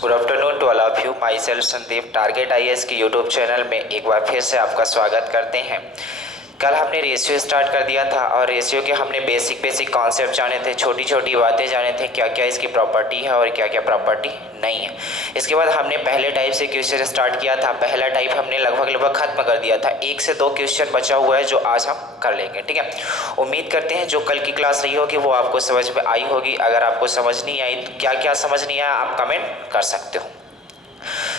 Good afternoon to all of you. Myself Sandeep target IAS के YouTube channel में एक बार फिर से आपका स्वागत करते हैं। कल हमने रेशियो स्टार्ट कर दिया था और रेशियो के हमने बेसिक कॉन्सेप्ट जाने थे, छोटी छोटी बातें जाने थे, क्या क्या इसकी प्रॉपर्टी है और क्या क्या प्रॉपर्टी नहीं है। इसके बाद हमने पहले टाइप से क्वेश्चन स्टार्ट किया था। पहला टाइप हमने लगभग खत्म कर दिया था। 1 से 2 क्वेश्चन बचा हुआ है जो आज हम कर लेंगे, ठीक है। उम्मीद करते हैं जो कल की क्लास रही होगी वो आपको समझ में आई होगी। अगर आपको समझ नहीं आई तो क्या क्या समझ नहीं आया आप कमेंट कर सकते हो।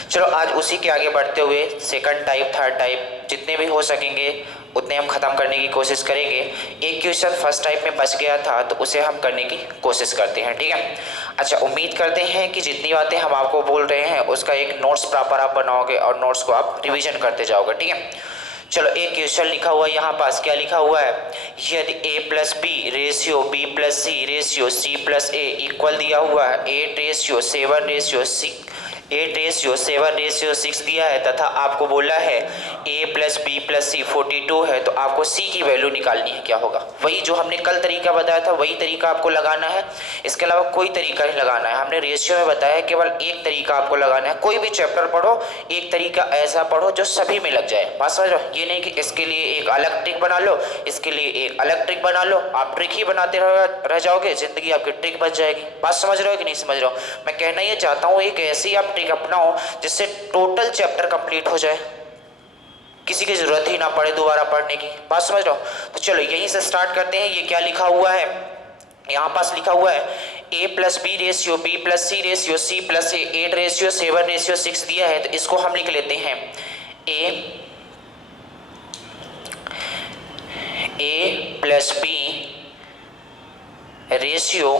चलो आज उसी के आगे बढ़ते हुए सेकंड टाइप, थर्ड टाइप जितने भी हो सकेंगे उतने हम ख़त्म करने की कोशिश करेंगे। एक क्वेश्चन फर्स्ट टाइप में बच गया था तो उसे हम करने की कोशिश करते हैं, ठीक है। अच्छा, उम्मीद करते हैं कि जितनी बातें हम आपको बोल रहे हैं उसका एक नोट्स प्रॉपर आप बनाओगे और नोट्स को आप रिवीजन करते जाओगे, ठीक है। चलो एक क्वेश्चन लिखा हुआ है यहाँ पास, क्या लिखा हुआ है? यदि a plus b ratio b plus c ratio c plus a equal दिया हुआ है 8:7:6 दिया है तथा आपको बोला है a प्लस बी प्लस सी 42 है तो आपको c की वैल्यू निकालनी है। क्या होगा? वही जो हमने कल तरीका बताया था वही तरीका आपको लगाना है। इसके अलावा कोई तरीका नहीं लगाना है। हमने रेशियो में बताया है केवल एक तरीका आपको लगाना है। कोई भी चैप्टर पढ़ो एक तरीका ऐसा पढ़ो जो सभी में लग जाए। बात समझ लो, ये नहीं कि इसके लिए एक अलग ट्रिक बना लो, इसके लिए एक अलग ट्रिक बना लो। आप ट्रिक ही बनाते रह जाओगे, जिंदगी आपकी ट्रिक बच जाएगी। बात समझ रहे हो कि नहीं समझ रहे हो? मैं कहना ये चाहता हूँ एक ऐसी आप ट्रिक अपनाओ जिससे टोटल चैप्टर कंप्लीट हो जाए, किसी की जरूरत ही ना पड़े दोबारा पढ़ने की। बात समझ रहे हो? तो चलो यहीं से स्टार्ट करते हैं। ये क्या लिखा हुआ है? यहाँ पास लिखा हुआ है a plus b ratio b plus c ratio c plus a 8:7:6 दिया है तो इसको हम लिख लेते हैं a plus b ratio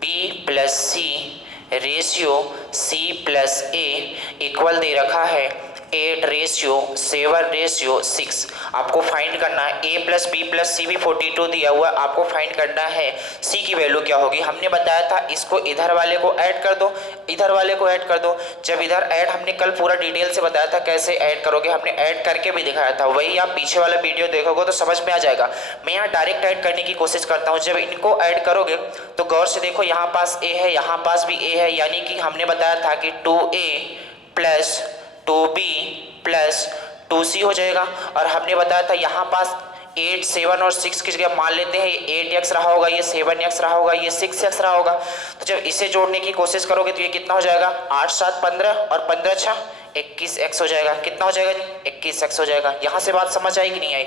b plus c ratio c plus a equal दे रखा है 8:7:6। आपको फाइंड करना है a plus b plus c भी 42 दिया हुआ, आपको फाइंड करना है c की वैल्यू क्या होगी। हमने बताया था इसको इधर वाले को ऐड कर दो, इधर वाले को ऐड कर दो। जब इधर ऐड हमने कल पूरा डिटेल से बताया था कैसे ऐड करोगे, हमने ऐड करके भी दिखाया था। वही आप पीछे वाला वीडियो देखोगे तो समझ में आ जाएगा। मैं यहाँ डायरेक्ट ऐड करने की कोशिश करता हूँ। जब इनको ऐड करोगे तो गौर से देखो, यहाँ पास a है, यहाँ पास भी a है, यानी कि हमने बताया था कि 2a plus 2b plus 2c हो जाएगा। और हमने बताया था यहाँ पास 8, 7 और 6 की जगह मान लेते हैं ये 8x रहा होगा, ये 7x रहा होगा, ये 6x रहा होगा। तो जब इसे जोड़ने की कोशिश करोगे तो ये कितना हो जाएगा? 8, 7, 15 और 15, 6, 21x हो जाएगा। कितना हो जाएगा जी? 21x हो जाएगा। यहाँ से बात समझ आई कि नहीं आई?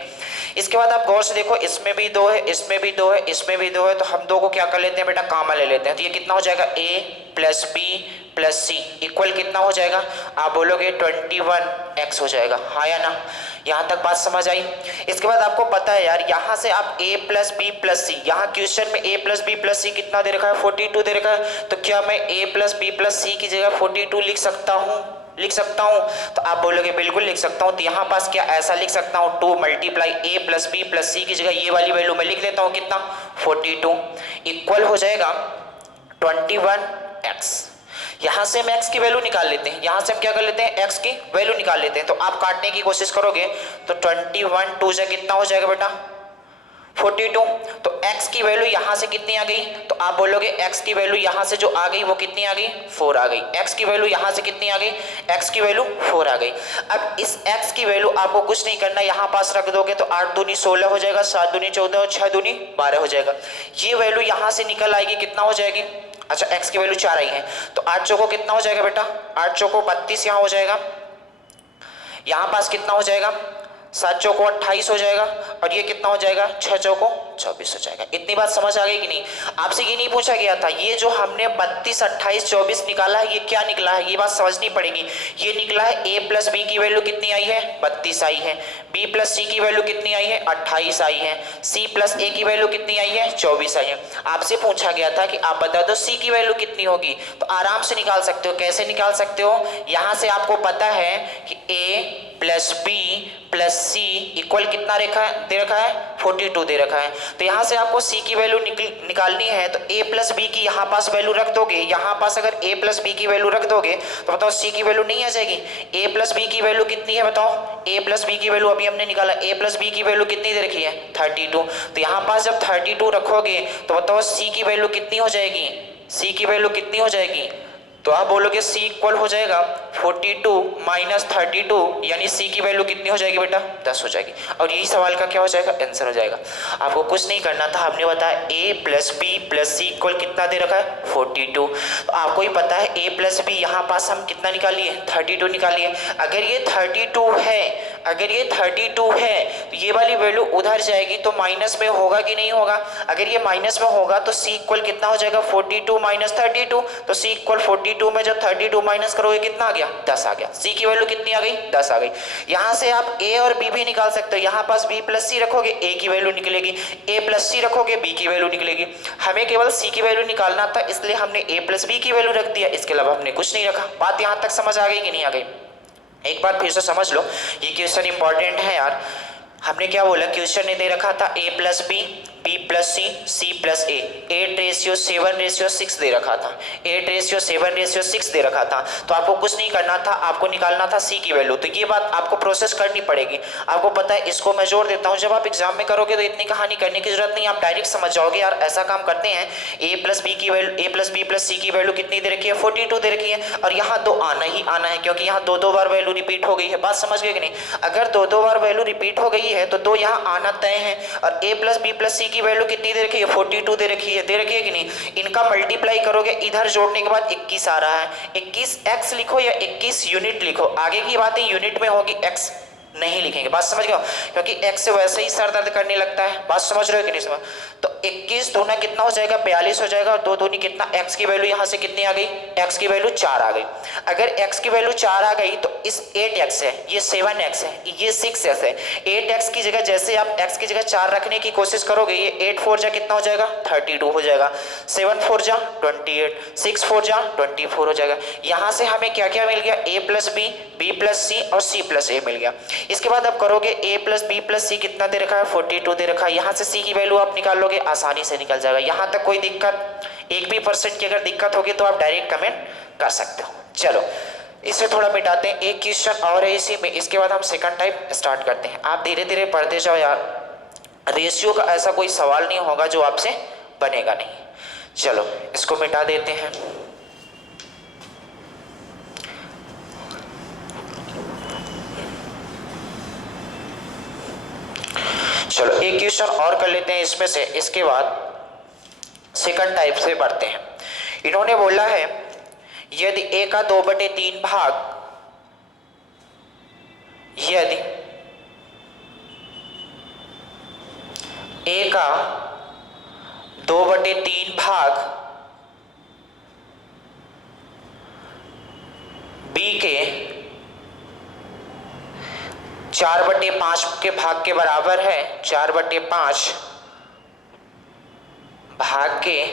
इसके बाद आप गौर से देखो, इसमें भी 2 है, इसमें भी 2 है, इसमें भी 2 है, तो हम 2 को क्या कर लेते हैं बेटा? कॉमन ले लेते हैं। तो ये कितना हो जाएगा? a plus b plus c equal कितना हो जाएगा? आप बोलोगे 21x हो जाएगा। हाँ या ना? यहाँ तक बात समझ आई? इसके बाद आपको पता है यार, यहाँ से आप a प्लस बी प्लस सी, यहाँ क्वेश्चन में a प्लस बी प्लस सी कितना दे रखा है? 42 दे रखा है। तो क्या मैं a plus b plus c की जगह 42 लिख सकता हूँ? लिख सकता हूँ? तो आप बोलोगे बिल्कुल लिख सकता हूँ। तो यहाँ पास क्या ऐसा लिख सकता हूँ? 2 multiply a plus b plus c की जगह ये वाली वैल्यू मैं लिख लेता हूँ। कितना? 42 इक्वल हो जाएगा 21x। यहाँ से हम x की वैल्यू निकाल लेते हैं। यहाँ से हम क्या कर लेते हैं? x की वैल्यू निकाल लेते हैं। तो आप काटने की कोशिश करोगे तो 21 2 से कितना हो जाएगा बेटा? 42। तो x की वैल्यू यहाँ से कितनी आ गई? तो आप बोलोगे x की वैल्यू यहाँ से जो आ गई वो कितनी आ गई? 4 आ गई। x की वैल्यू यहाँ से कितनी आ गई? x की वैल्यू 4 आ गई। अब इस x की वैल्यू आपको कुछ नहीं करना, यहाँ पास रख दोगे तो 8 दूनी 16 हो जाएगा, 7 दूनी 14 और 6 दूनी 12 हो जाएगा। ये वैल्यू यहाँ से निकल आएगी, कितना हो जाएगी? अच्छा, x की वैल्यू 4 आई है तो 8 चौको कितना हो जाएगा बेटा? 8 चौको 32 यहाँ हो जाएगा। यहाँ पास कितना हो जाएगा? 7 चौको 28 हो जाएगा। और ये कितना हो जाएगा? 6 चौको 24 हो जाएगा। इतनी बात समझ आ गई कि नहीं? आपसे ये नहीं पूछा गया था ये जो हमने 32, 28, 24 निकाला है ये क्या निकला है? ये बात समझनी पड़ेगी। ये निकला है a प्लस बी की वैल्यू कितनी आई है? 32 आई है। b प्लस सी की वैल्यू कितनी आई है? 28 आई है। c प्लस a की वैल्यू कितनी आई है? 24 आई है। आपसे पूछा गया था कि आप बता दो c की वैल्यू कितनी होगी, तो आराम से निकाल सकते हो। कैसे निकाल सकते हो? यहाँ से आपको पता है कि a plus b plus c equal कितना रेखा है? दे रखा है 42 दे रखा है। तो यहाँ से आपको c की वैल्यू निकालनी है, तो a प्लस बी की यहाँ पास वैल्यू रख दोगे, यहाँ पास अगर a प्लस बी की वैल्यू रख दोगे तो बताओ c की वैल्यू नहीं आ जाएगी। a प्लस बी की वैल्यू कितनी है बताओ, a प्लस बी की वैल्यू अभी हमने निकाला, a प्लस बी की वैल्यू कितनी दे रखी है 32। तो यहाँ पास जब 32 रखोगे तो बताओ c की वैल्यू कितनी हो जाएगी, c की वैल्यू कितनी हो जाएगी, तो आप बोलोगे c इक्वल हो जाएगा 42 माइनस 32, यानी c की वैल्यू कितनी हो जाएगी बेटा 10 हो जाएगी। और यही सवाल का क्या हो जाएगा, आंसर हो जाएगा। आपको कुछ नहीं करना था, हमने बताया a plus b plus c equal कितना दे रखा है 42। तो आपको ही पता है a प्लस बी यहाँ पास हम कितना निकालिए 32 निकालिए। अगर ये 32 है, अगर ये 32 है तो ये वाली वैल्यू उधर जाएगी तो माइनस में होगा कि नहीं होगा। अगर ये माइनस में होगा तो c इक्वल कितना हो जाएगा 42 माइनस 32, तो c इक्वल 42 में जब 32 माइनस करोगे कितना आ गया 10 आ गया। c की वैल्यू कितनी आ गई 10 आ गई। यहाँ से आप a और b भी निकाल सकते हो, यहाँ पास b प्लस सी रखोगे a की वैल्यू निकलेगी, a प्लस सी रखोगे b की वैल्यू निकलेगी। हमें केवल c की वैल्यू निकालना था, इसलिए हमने a प्लस बी की वैल्यू रख दिया, इसके अलावा हमने कुछ नहीं रखा। बात यहाँ तक समझ आ गई कि नहीं आ गई, एक बार फिर से समझ लो, ये क्वेश्चन इंपॉर्टेंट है यार। हमने क्या बोला, क्वेश्चन ने दे रखा था a plus b b plus c c plus a, 8:7:6 दे रखा था, 8:7:6 दे रखा था। तो आपको कुछ नहीं करना था, आपको निकालना था c की वैल्यू। तो ये बात आपको प्रोसेस करनी पड़ेगी। आपको पता है, इसको मैं जोड़ देता हूँ, जब आप एग्जाम में करोगे तो इतनी कहानी करने की जरूरत नहीं, आप डायरेक्ट समझ जाओगे यार ऐसा काम करते हैं। a प्लस बी की value, a plus b plus c की वैल्यू कितनी दे रखी है 42 दे रखी है, और यहाँ 2 आना ही आना है, क्योंकि यहाँ दो बार वैल्यू रिपीट हो गई है। बात समझ गए कि नहीं, अगर दो बार वैल्यू रिपीट हो गई है तो 2 यहाँ आना तय है। और a plus b plus c की वैल्यू कितनी दे रखी है 42 दे रखी है, दे रखी है कि नहीं। इनका मल्टीप्लाई करोगे, इधर जोड़ने के बाद 21 आ रहा है, 21 x लिखो या 21 यूनिट लिखो, आगे की बातें यूनिट में होगी, x नहीं लिखेंगे। बात समझ गए, क्योंकि x से वैसे ही सर दर्द करने लगता है। बात समझ रहे हो कि नहीं समझ। तो 21 दूना कितना हो जाएगा 42 हो जाएगा, और 2 दूनी कितना, x की वैल्यू यहाँ से कितनी आ गई, x की वैल्यू 4 आ गई। अगर x की वैल्यू 4 आ गई तो इस 8x है, ये 7x है, ये 6x है। 8x की जगह जैसे आप x की जगह 4 रखने की कोशिश करोगे, ये 8 4 जा कितना हो जाएगा 32 हो जाएगा, 7 4 जा 28, 6 4 जा 24 हो जाएगा। यहाँ से हमें क्या क्या मिल गया, a plus b b plus c और c प्लस ए मिल गया। इसके बाद आप करोगे a प्लस बी प्लस सी कितना दे रखा है 42 दे रखा है, यहाँ से c की वैल्यू आप निकाल लोगे, आसानी से निकल जाएगा। यहाँ तक कोई दिक्कत, एक भी % की अगर दिक्कत होगी तो आप डायरेक्ट कमेंट कर सकते हो। चलो इसे थोड़ा मिटाते हैं, एक क्वेश्चन और है इसी में, इसके बाद हम सेकंड टाइप स्टार्ट करते हैं। आप धीरे धीरे पढ़ते जाओ यार, रेशियो का ऐसा कोई सवाल नहीं होगा जो आपसे बनेगा नहीं। चलो इसको मिटा देते हैं। चलो एक क्वेश्चन और कर लेते हैं इसमें से, इसके बाद सेकंड टाइप से बढ़ते हैं। इन्होंने बोला है यदि a का 2/3 भाग, यदि a का 2/3 भाग b के 4/5 के भाग के बराबर है, 4/5 भाग के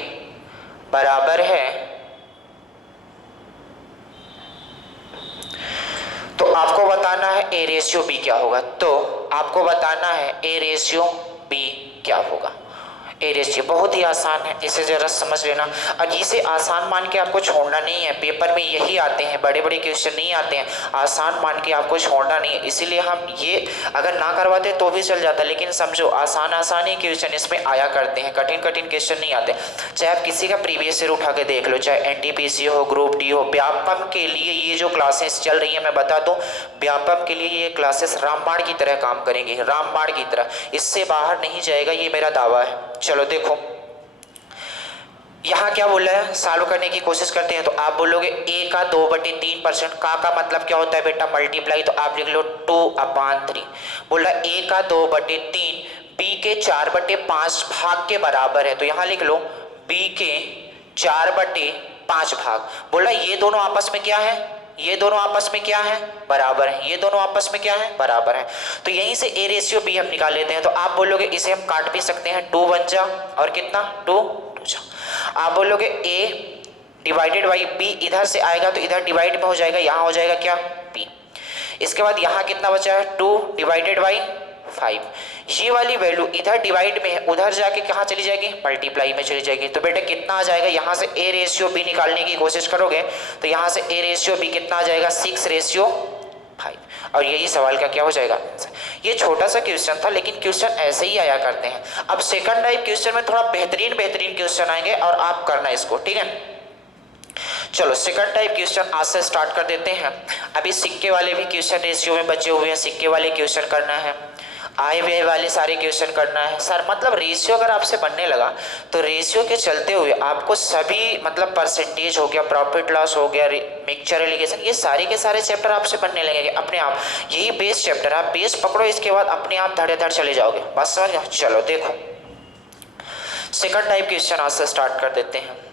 बराबर है, तो आपको बताना है a रेशियो b क्या होगा। तो आपको बताना है a रेशियो b क्या होगा। ए रेशियो बहुत ही आसान है, इसे जरा समझ लेना। और इसे आसान मान के आपको छोड़ना नहीं है, पेपर में यही आते हैं, बड़े बड़े क्वेश्चन नहीं आते हैं, आसान मान के आपको छोड़ना नहीं है। इसीलिए हम ये अगर ना करवाते तो भी चल जाता, लेकिन समझो आसान आसान ही क्वेश्चन इसमें आया करते हैं, कठिन कठिन क्वेश्चन नहीं आते। चाहे आप किसी का प्रीवियस ईयर उठा के देख लो, चाहे NTPC हो, ग्रुप डी हो, व्यापम के लिए ये जो क्लासेस चल रही है मैं बता दूं, व्यापम के लिए ये क्लासेस रामबाण की तरह काम करेंगे, रामबाण की तरह, इससे बाहर नहीं जाएगा, ये मेरा दावा है। चलो देखो यहां क्या बोला है, सॉल्व करने की कोशिश करते हैं। तो आप बोलोगे a का 2/3%, का मतलब क्या होता है बेटा मल्टीप्लाई, तो आप लिख लो 2/3। बोला a का 2/3 b के 4/5 भाग के बराबर है, तो यहां लिख लो b के 4/5 भाग। बोला ये दोनों आपस में क्या है, ये दोनों आपस में क्या है बराबर है, ये दोनों आपस में क्या है बराबर है। तो यहीं से a रेशियो b हम निकाल लेते हैं। तो आप बोलोगे इसे हम काट भी सकते हैं, 2 बन जा और कितना 2 जा। आप बोलोगे a डिवाइडेड बाई b, इधर से आएगा तो इधर डिवाइड में हो जाएगा, यहाँ हो जाएगा क्या b। इसके बाद यहाँ कितना बचा है 2 डिवाइडेड बाई 5। ये वाली वैल्यू इधर डिवाइड में है, उधर जाके कहाँ चली जाएगी, मल्टीप्लाई में चली जाएगी। तो बेटा कितना आ जाएगा, यहाँ से a रेशियो b निकालने की कोशिश करोगे तो यहाँ से a रेशियो b कितना आ जाएगा, 6:5। और यही सवाल का क्या हो जाएगा। ये छोटा सा क्वेश्चन था लेकिन क्वेश्चन ऐसे ही आया करते हैं। अब सेकंड टाइप क्वेश्चन में थोड़ा बेहतरीन क्वेश्चन आएंगे और आप करना इसको, ठीक है। चलो सेकंड टाइप क्वेश्चन आज से स्टार्ट कर देते हैं। अभी सिक्के वाले भी क्वेश्चन रेशियो में बचे हुए हैं, सिक्के वाले क्वेश्चन करना है, आय व्यय वाले सारे क्वेश्चन करना है। सर मतलब रेशियो अगर आपसे बनने लगा तो रेशियो के चलते हुए आपको सभी मतलब परसेंटेज हो गया, प्रॉफिट लॉस हो गया, मिक्सचर एलिगेशन, ये सारे के सारे चैप्टर आपसे बनने लगेंगे अपने आप। यही बेस चैप्टर, आप बेस पकड़ो, इसके बाद अपने आप धड़े चले जाओगे। बस समझ गए। चलो देखो सेकंड टाइप क्वेश्चन आज से स्टार्ट कर देते हैं।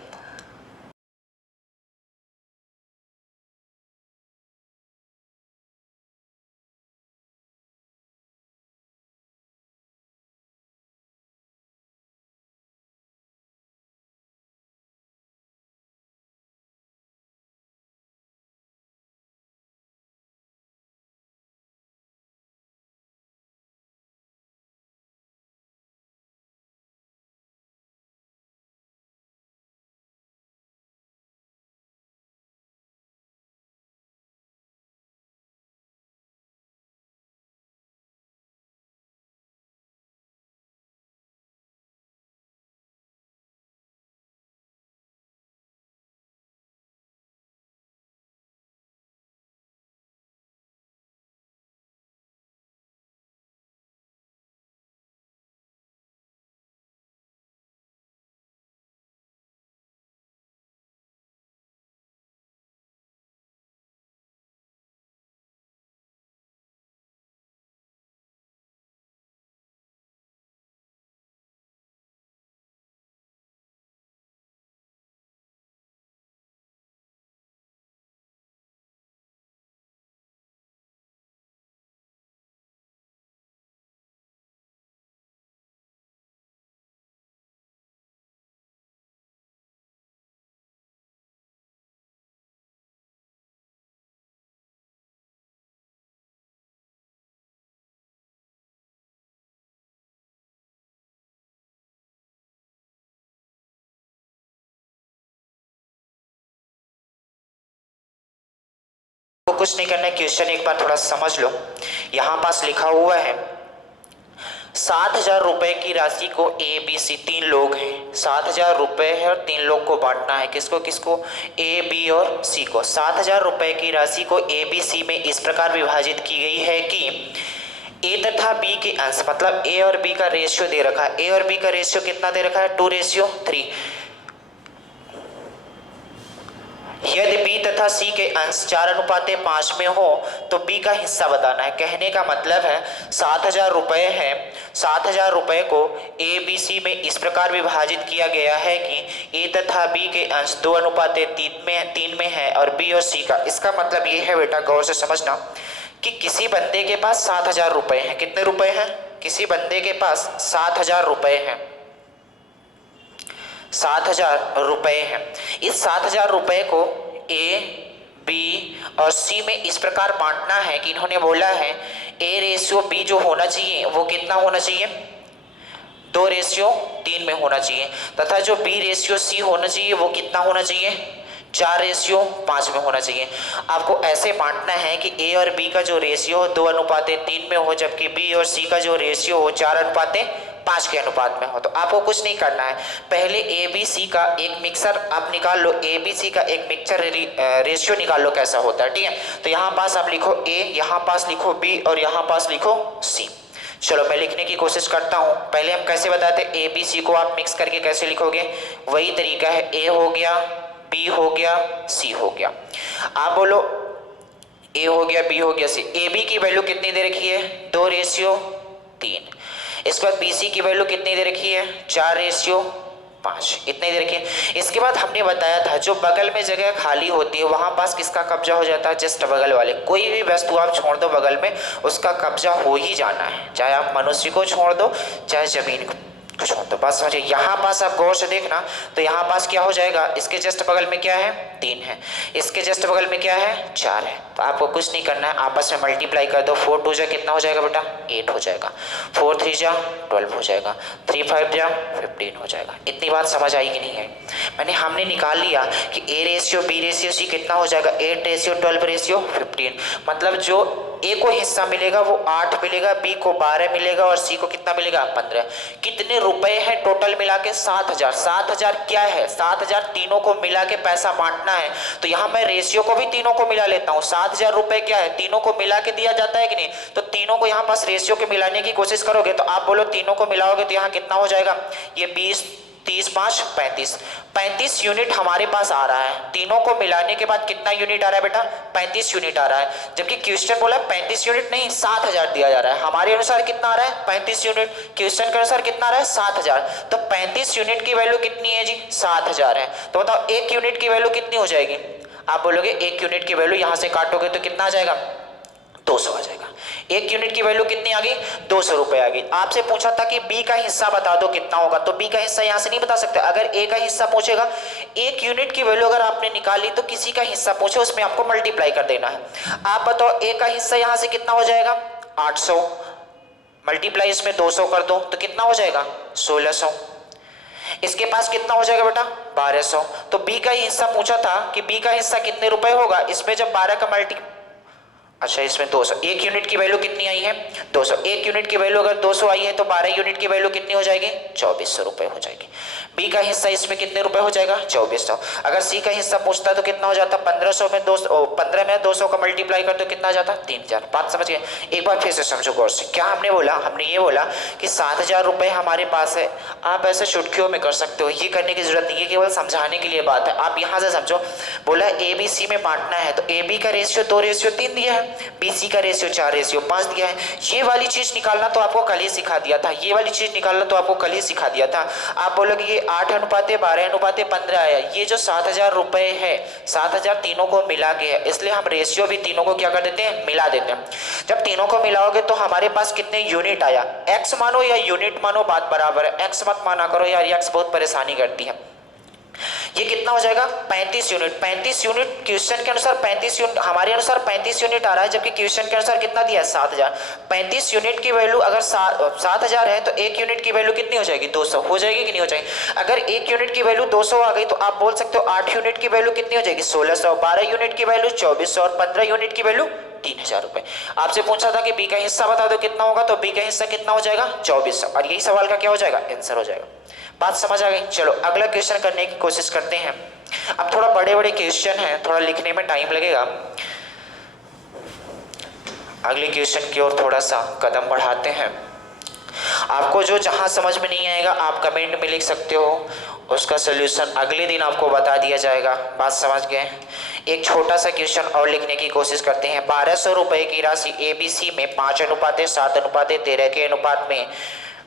तो कुछ नहीं करना है, क्वेश्चन एक बार थोड़ा समझ लो। यहाँ पास लिखा हुआ है 7,000 रुपए की राशि को ए बी सी, 3 लोग हैं, 7,000 रुपए है और 3 लोग को बांटना है। किसको किसको, ए बी और सी को। 7,000 रुपए की राशि को ए बी सी में इस प्रकार विभाजित की गई है कि ए तथा बी के अंश, मतलब ए और बी का रेशियो दे रखा है। ए और बी का रेशियो कितना दे रखा है, 2:3। यदि बी तथा सी के अंश 4:5 में हो तो बी का हिस्सा बताना है। कहने का मतलब है 7,000 रुपए है, 7,000 रुपए को ए बी सी में इस प्रकार विभाजित किया गया है कि ए तथा बी के अंश 2:3 में है और बी और सी का। इसका मतलब ये है बेटा, गौर से समझना, कि किसी बंदे के पास 7,000 रुपए हैं। कितने रुपए हैं, किसी बंदे के पास 7,000 रुपए हैं, 7,000 रुपए हैं। इस 7,000 रुपए को ए बी और सी में इस प्रकार बांटना है कि इन्होंने बोला है ए रेशियो बी जो होना चाहिए वो कितना होना चाहिए, 2:3 में होना चाहिए, तथा जो बी रेशियो सी होना चाहिए वो कितना होना चाहिए, 4:5 में होना चाहिए। आपको ऐसे बांटना है कि ए और बी का जो रेशियो हो 2:3 में हो, जबकि बी और सी का जो रेशियो हो 4:5 के अनुपात में हो। तो आपको कुछ नहीं करना है, पहले ए बी सी का एक मिक्सर आप निकाल लो, ए बी सी का एक मिक्सर रेशियो निकाल लो कैसा होता है, ठीक है। तो यहाँ पास आप लिखो ए, यहाँ पास लिखो बी और यहाँ पास लिखो सी। चलो मैं लिखने की कोशिश करता हूँ। पहले हम कैसे बताते, ए बी सी को आप मिक्स करके कैसे लिखोगे, वही तरीका है, ए हो गया, बी हो गया, सी हो गया। आप बोलो ए हो गया, बी हो गया, सी। ए बी की वैल्यू कितनी दे रखी है, 2:3। इसके बाद बी सी की वैल्यू कितनी दे रखी है, 4:5, इतनी दे रखी है। इसके बाद हमने बताया था जो बगल में जगह खाली होती है वहां पास किसका कब्जा हो जाता है, जस्ट बगल वाले। कोई भी वस्तु आप छोड़ दो बगल में, उसका कब्जा हो ही जाना है, चाहे आप मनुष्य को छोड़ दो चाहे जमीन को। कुछ हो तो बात समझिए। यहाँ पास आप गौर से देखना तो यहाँ पास क्या हो जाएगा, इसके जस्ट बगल में क्या है 3 है, इसके जस्ट बगल में क्या है 4 है। तो आपको कुछ नहीं करना है, आपस में मल्टीप्लाई कर दो। 4 2 जा कितना हो जाएगा बेटा 8 हो जाएगा, 4 3 जा 12 हो जाएगा, 3 5 जा 15 हो जाएगा। इतनी बात समझ आई कि नहीं है? हमने निकाल लिया कि A ratio B ratio C कितना हो जाएगा 8 रेशियो 12 रेशियो 15। मतलब जो A को हिस्सा मिलेगा वो 8 मिलेगा, B को 12 मिलेगा और C को कितना मिलेगा 15। कितने रुपए हैं टोटल मिला के 7000। 7000 क्या है 7000 तीनों को मिला के पैसा बांटना है। तो यहाँ मैं रेशियो को भी तीनों को मिला लेता हूँ। 7000 रुपए क्या है तीनों को मिला के दिया जाता है कि नहीं? तो तीनों को यहाँ पास रेशियो के मिलाने की कोशिश करोगे तो आप बोलो तीनों को मिलाओगे तो यहाँ कितना हो जाएगा, ये 20 30 5 35 यूनिट हमारे पास आ रहा है। तीनों को मिलाने के बाद कितना यूनिट आ रहा है बेटा 35 यूनिट आ रहा है। जबकि क्वेश्चन बोला 35 यूनिट नहीं 7000 दिया जा रहा है। हमारे अनुसार कितना आ रहा है 35 यूनिट, क्वेश्चन के अनुसार कितना आ रहा है 7000। तो 35 यूनिट की वैल्यू कितनी है जी 7000 है। तो बताओ 1 यूनिट की वैल्यू कितनी हो जाएगी? आप बोलोगे 1 यूनिट की वैल्यू यहां से काटोगे तो कितना आ जाएगा 200 आ जाएगा। 1 यूनिट की वैल्यू कितनी आ गई 200 रुपए आ गई। आपसे पूछा था कि बी का हिस्सा बता दो कितना होगा, तो बी का हिस्सा यहां से नहीं बता सकते। अगर ए का हिस्सा पूछेगा 1 यूनिट की वैल्यू अगर आपने निकाली तो किसी का हिस्सा पूछे उसमें आपको मल्टीप्लाई कर देना है। आप बताओ ए का हिस्सा यहां से कितना हो जाएगा 800, मल्टीप्लाई इसमें 200 कर दो तो कितना हो जाएगा 1600। इसके पास कितना हो जाएगा बेटा 1200। तो बी का हिस्सा पूछा था कि बी का हिस्सा कितने रुपए होगा, इसमें जब 12 का मल्टी अच्छा इसमें 200, 1 यूनिट की वैल्यू कितनी आई है 200। 1 यूनिट की वैल्यू अगर 200 आई है तो 12 यूनिट की वैल्यू कितनी हो जाएगी 2400 रुपए हो जाएगी। बी का हिस्सा इसमें कितने रुपए हो जाएगा 2400। अगर सी का हिस्सा पूछता है तो कितना हो जाता 1500 में 15 में 200 का मल्टीप्लाई कर तो कितना जाता 3000। बात समझ गए? एक बार फिर से समझो गौर से। क्या हमने बोला, हमने ये बोला कि 7000 रुपए हमारे पास है। आप ऐसे चुटकियों में कर सकते हो, ये करने की जरूरत नहीं है, केवल समझाने के लिए बात है। आप यहाँ से समझो, बोला ए बी सी में बांटना है तो ए बी का रेशियो 2:3 दिया है, BC का रेशियो 4:5 दिया है। ये वाली चीज निकालना तो आपको कल ही सिखा दिया था, ये वाली चीज निकालना तो आपको कल ही सिखा दिया था। आप बोलोगे ये 8:12:15 आया। ये जो 7000 रुपए है 7000 तीनों को मिला के है, इसलिए हम रेशियो भी तीनों को क्या कर देते हैं मिला देते हैं। जब तीनों को मिलाओगे तो हमारे पास कितने यूनिट आया, एक्स मानो या यूनिट मानो बात बराबर है। एक्स मत माना करो यार, एक्स बहुत परेशानी करती है। ये कितना हो जाएगा 35 यूनिट। 35 यूनिट क्वेश्चन के अनुसार 35 यूनिट, हमारे अनुसार 35 यूनिट आ रहा है, जबकि क्वेश्चन के अनुसार कितना दिया है 7000। 35 यूनिट की वैल्यू अगर 7000 है तो 1 यूनिट की वैल्यू कितनी हो जाएगी 200 हो जाएगी कि नहीं हो जाएगी? अगर 1 यूनिट की वैल्यू 200 आ गई तो आप बोल सकते हो 8 यूनिट की वैल्यू कितनी हो जाएगी 1600, 12 यूनिट की वैल्यू 2400 और 15 यूनिट की वैल्यू 3000 रुपए। आपसे पूछा था कि बी का हिस्सा बता दो कितना होगा, तो बी का हिस्सा कितना हो जाएगा 2400 और यही सवाल का क्या हो जाएगा आंसर हो जाएगा। बात समझ आ गई? चलो अगला क्वेश्चन करने की कोशिश करते हैं। अब थोड़ा बड़े बड़े क्वेश्चन हैं, थोड़ा लिखने में टाइम लगेगा। अगले क्वेश्चन की ओर थोड़ा सा कदम बढ़ाते हैं। आपको जो जहां समझ में नहीं आएगा आप कमेंट में लिख सकते हो, उसका सोल्यूशन अगले दिन आपको बता दिया जाएगा। बात समझ गए? एक छोटा सा क्वेश्चन और लिखने की कोशिश करते हैं। 1200 रुपए की राशि ABC में 5:7:13 के अनुपात में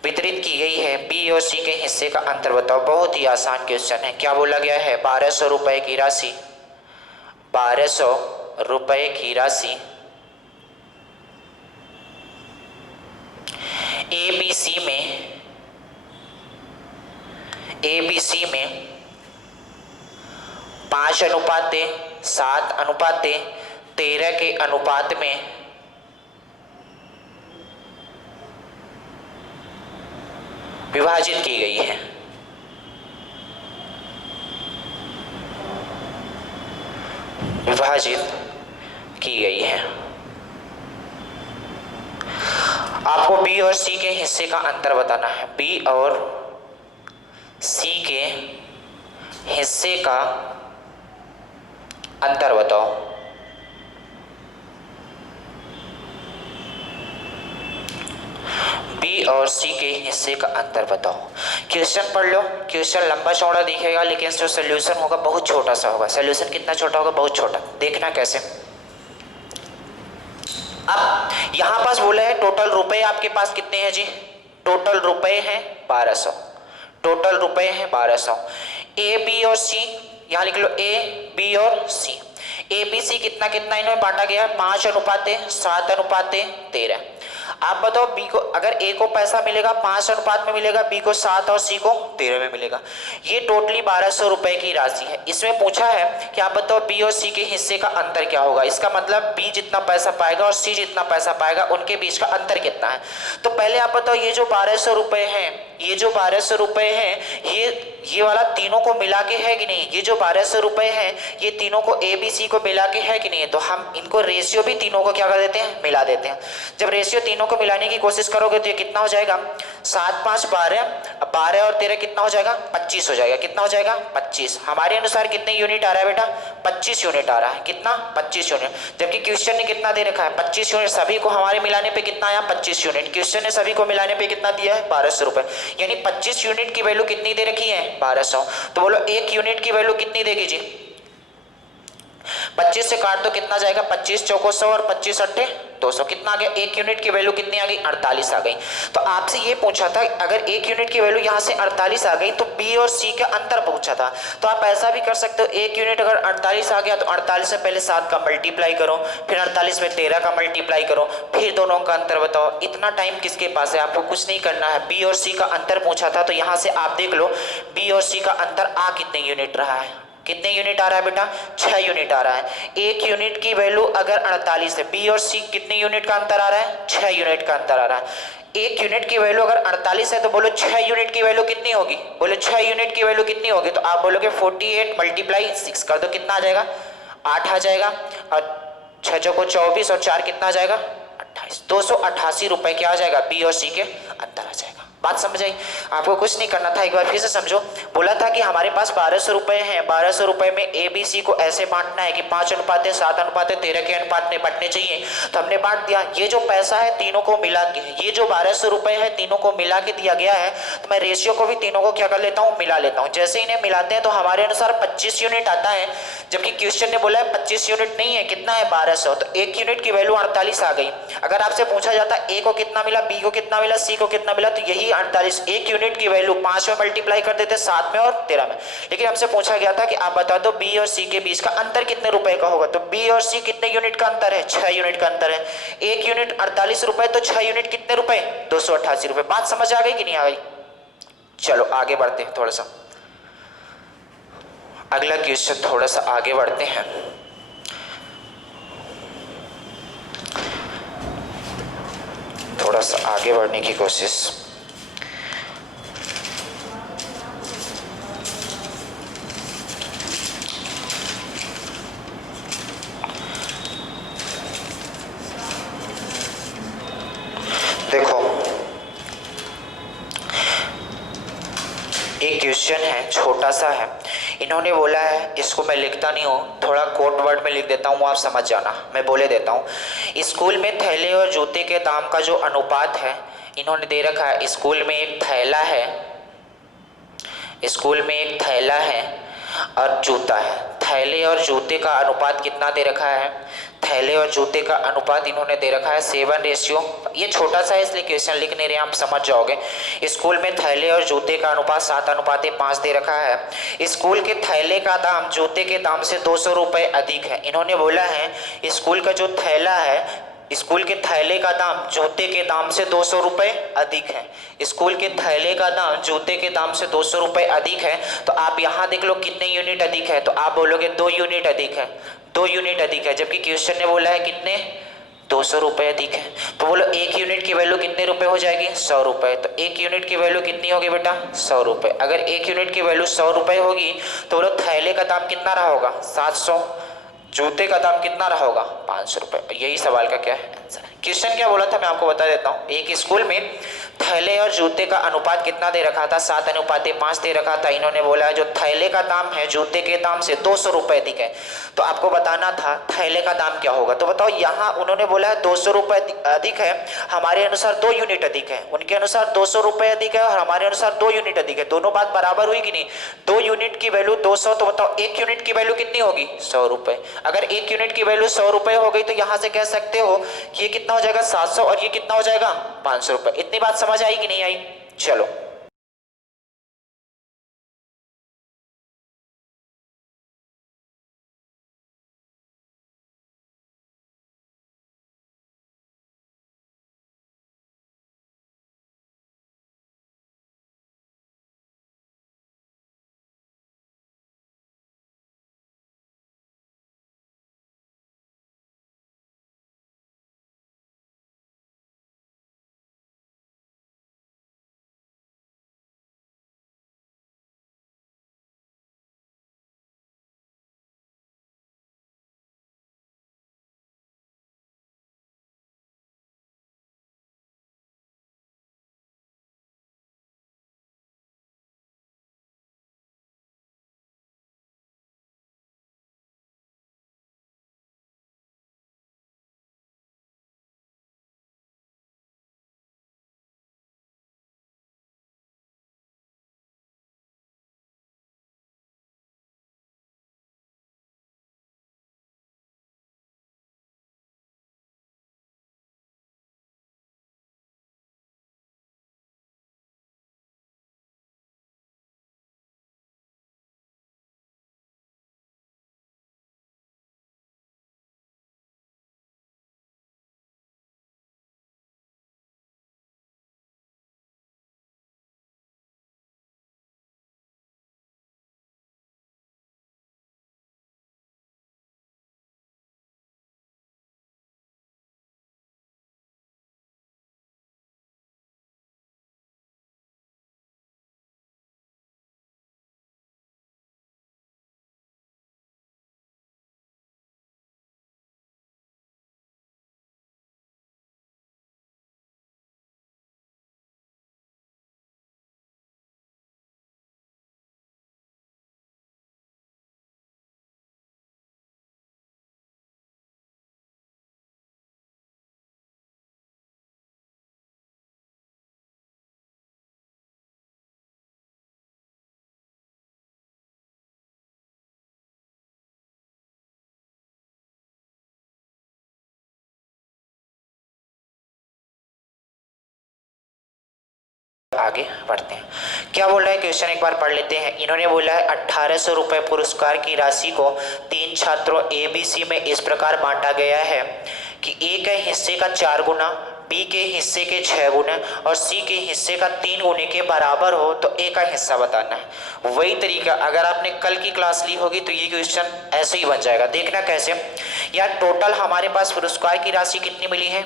वितरित की गई है। बी और सी के हिस्से का अंतर बताओ। बहुत ही आसान क्वेश्चन है। क्या बोला गया है 1200 रुपए की राशि, 1200 रुपए की राशि ABC में 5:7:13 के अनुपात में विभाजित की गई है। विभाजित की गई है। आपको बी और सी के हिस्से का अंतर बताना है। बी और सी के हिस्से का अंतर बताओ। बी और सी के हिस्से का अंतर बताओ। क्वेश्चन पढ़ लो। क्वेश्चन लंबा चौड़ा दिखेगा लेकिन जो सोल्यूशन होगा बहुत छोटा सा होगा। सोल्यूशन कितना छोटा होगा? बहुत छोटा। देखना कैसे। अब यहां पास बोला है टोटल रुपए आपके पास कितने हैं जी? टोटल रुपए हैं 1200। टोटल रुपए हैं 1200। ए बी और सी यहां लिख लो, ए बी और सी। ए बी सी कितना कितना इन्होंने बांटा गया 5:7:13। आप बताओ बी को, अगर ए को पैसा मिलेगा 5 अनुपात में मिलेगा, बी को 7 और सी को 13 में मिलेगा। ये टोटली 1200 रुपए की राशि है। इसमें पूछा है कि आप बताओ बी और सी के हिस्से का अंतर क्या होगा। इसका मतलब बी जितना पैसा पाएगा और सी जितना पैसा पाएगा उनके बीच का अंतर कितना है। तो पहले आप बताओ ये जो 1200 रुपए हैं, ये जो 1200 रुपए हैं, ये वाला तीनों को मिला के है कि नहीं। ये जो 1200 रुपए हैं ये तीनों को ए बी सी को मिला के है कि नहीं। तो हम इनको रेशियो भी तीनों को क्या कर देते हैं, मिला देते हैं। जब रेशियो तीनों को मिलाने की कोशिश करोगे तो ये कितना हो जाएगा, 7 5 12, 12 और 13 कितना हो जाएगा, 25 हो जाएगा। कितना हो जाएगा, 25। हमारे अनुसार कितने यूनिट आ रहा है बेटा, 25 यूनिट आ रहा है। कितना, 25 यूनिट। जबकि क्वेश्चन ने कितना दे रखा है, 25 यूनिट। सभी को हमारे मिलाने पे कितना आया, 25 यूनिट। क्वेश्चन ने सभी को मिलाने पे कितना दिया है, 1200 रुपए। यानी 25 यूनिट की वैल्यू कितनी दे रखी है, 1200। तो बोलो एक यूनिट की वैल्यू कितनी देगी जी, 25 से काट दो कितना जाएगा, 25 चौको 100 और 25 अट्ठे 200। कितना आ गया, एक यूनिट की वैल्यू कितनी आ गई, 48 आ गई। तो आपसे ये पूछा था अगर एक यूनिट की वैल्यू यहाँ से 48 आ गई तो बी और सी का अंतर पूछा था। तो आप ऐसा भी कर सकते हो, एक यूनिट अगर 48 आ गया तो 48 में पहले 7 का मल्टीप्लाई करो, फिर 48 में 13 का मल्टीप्लाई करो, फिर दोनों का अंतर बताओ। इतना टाइम किसके पास है, आपको कुछ नहीं करना है। बी और सी का अंतर पूछा था तो यहाँ से आप देख लो बी और सी का अंतर आ कितने यूनिट रहा है। कितने यूनिट आ रहा है बेटा, 6 यूनिट आ रहा है। एक यूनिट की वैल्यू अगर 48 है, बी और सी कितने यूनिट का अंतर आ रहा है, 6 यूनिट का अंतर आ रहा है। एक यूनिट की वैल्यू अगर 48 है तो बोलो 6 यूनिट की वैल्यू कितनी होगी, बोलो 6 यूनिट की वैल्यू कितनी होगी। तो आप बोलोगे 48 मल्टीप्लाई 6 कर दो, कितना आ जाएगा, 8 आ जाएगा। और 6 चौको 24 और 4 कितना आ जाएगा, 28। 288 रुपए क्या आ जाएगा, बी और सी के अंतर आ जाएगा। बात समझ आई, आपको कुछ नहीं करना था, एक बार फिर से समझो। बोला था कि हमारे पास 1200 रुपए हैं, 1200 रुपए में ए बी सी को ऐसे बांटना है कि 5 अनुपात 7 अनुपात 13 के अनुपात में बंटने चाहिए। तो हमने बांट दिया। ये जो पैसा है तीनों को मिला के है, ये जो 1200 रुपए है तीनों को मिला के दिया गया है। तो मैं रेशियो को भी तीनों को क्या कर लेता हूँ, मिला लेता हूँ। जैसे इन्हें मिलाते हैं तो हमारे अनुसार 25 यूनिट आता है, जबकि क्वेश्चन ने बोला है 25 यूनिट नहीं है, कितना है, 1200। तो एक यूनिट की वैल्यू 48 आ गई। अगर आपसे पूछा जाता ए को कितना मिला, बी को कितना मिला, सी को कितना मिला, तो यही 48। एक यूनिट की वैल्यू 5 में मल्टीप्लाई कर देते, 7 में और 13 में। लेकिन हमसे पूछा गया था कि आप बता दो बी और सी के बीच का अंतर कितने रुपए का होगा। तो बी और सी कितने यूनिट का अंतर है, 6 यूनिट का अंतर है। एक यूनिट 48 रुपए, तो 6 यूनिट कितने रुपए, 288 रुपए। बात समझ आ गई कि नहीं आ गई। चलो आगे बढ़ते हैं, थोड़ा सा अगला क्वेश्चन, थोड़ा सा आगे बढ़ते हैं। थोड़ा सा आगे बढ़ने की कोशिश। देखो एक क्वेश्चन है, छोटा सा है। इन्होंने बोला है, इसको मैं लिखता नहीं हूँ, थोड़ा कोड वर्ड में लिख देता हूँ, आप समझ जाना। मैं बोले देता हूँ, स्कूल में थैले और जूते के दाम का जो अनुपात है, इन्होंने दे रखा है। स्कूल में एक थैला है, स्कूल में एक थैला है और जूता है। थैले और जूते का अनुपात कितना दे रखा है, थैले और जूते का अनुपात इन्होंने दे रखा है 7:। ये छोटा सा है इसलिए क्वेश्चन लिख नहीं रहे, आप समझ जाओगे। स्कूल में थैले और जूते का अनुपात 7:5 दे रखा है। स्कूल के थैले का दाम जूते के दाम से 200 रुपये अधिक है। इन्होंने बोला है स्कूल का जो थैला है, स्कूल के थैले का दाम जूते के दाम से 200 रुपये अधिक है। स्कूल के थैले का दाम जूते के दाम से 200 रुपये अधिक है। तो आप यहाँ देख लो कितने यूनिट अधिक है, तो आप बोलोगे 2 यूनिट अधिक है, 2 यूनिट अधिक है। जबकि क्वेश्चन ने बोला है कितने, 200 रुपये अधिक है। तो बोलो एक यूनिट की वैल्यू कितने रुपए हो जाएगी, 100 रुपये। तो एक यूनिट की वैल्यू कितनी होगी बेटा, 100 रुपये। अगर एक यूनिट की वैल्यू 100 रुपये होगी तो बोलो थैले का दाम कितना रहा होगा, 700। जूते का दाम कितना रहा होगा, 500 रुपये। यही सवाल का क्या है आंसर है। क्वेश्चन क्या बोला था मैं आपको बता देता हूँ। एक स्कूल में थैले और जूते का अनुपात कितना दे रखा था, 7:5 दे रखा था। इन्होंने बोला है जो थैले का दाम है जूते के दाम से 200 रुपये अधिक है। तो आपको बताना था थैले का दाम क्या होगा। तो बताओ, यहाँ उन्होंने बोला है 200 रुपये अधिक है, हमारे अनुसार 2 यूनिट अधिक है। उनके अनुसार 200 रुपये अधिक है और हमारे अनुसार 2 यूनिट अधिक है। दोनों बात बराबर हुई कि नहीं। 2 यूनिट की वैल्यू 200, तो बताओ एक यूनिट की वैल्यू कितनी होगी, 100 रुपये। अगर एक यूनिट की वैल्यू 100 रुपये हो गई तो यहाँ से कह सकते हो कि ये कितना हो जाएगा, 700, और ये कितना हो जाएगा, 500 रुपये। इतनी बात समझ आई कि नहीं आई। चलो आगे बढ़ते हैं। क्या बोल रहा है क्वेश्चन एक बार पढ़ लेते हैं। इन्होंने बोला है 1800 रुपये पुरस्कार की राशि को 3 छात्रों ए बी सी में इस प्रकार बांटा गया है कि ए के हिस्से का 4 गुना, बी के हिस्से के 6 गुना और सी के हिस्से का 3 गुने के बराबर हो तो ए का हिस्सा बताना है। वही तरीका अगर आपने कल की क्लास ली होगी तो ये क्वेश्चन ऐसे ही बन जाएगा। देखना कैसे, यार टोटल हमारे पास पुरस्कार की राशि कितनी मिली है,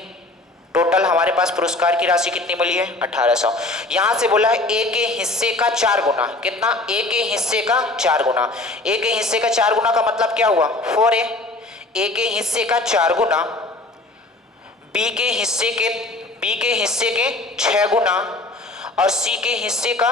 टोटल हमारे पास पुरस्कार की राशि कितनी मिली है 1800। यहां से बोला है ए के हिस्से का 4 गुना, कितना, ए के हिस्से का 4 गुना, ए के हिस्से का 4 गुना का मतलब क्या हुआ 4a, ए के हिस्से का 4 गुना, बी के हिस्से के 6 गुना और सी के हिस्से का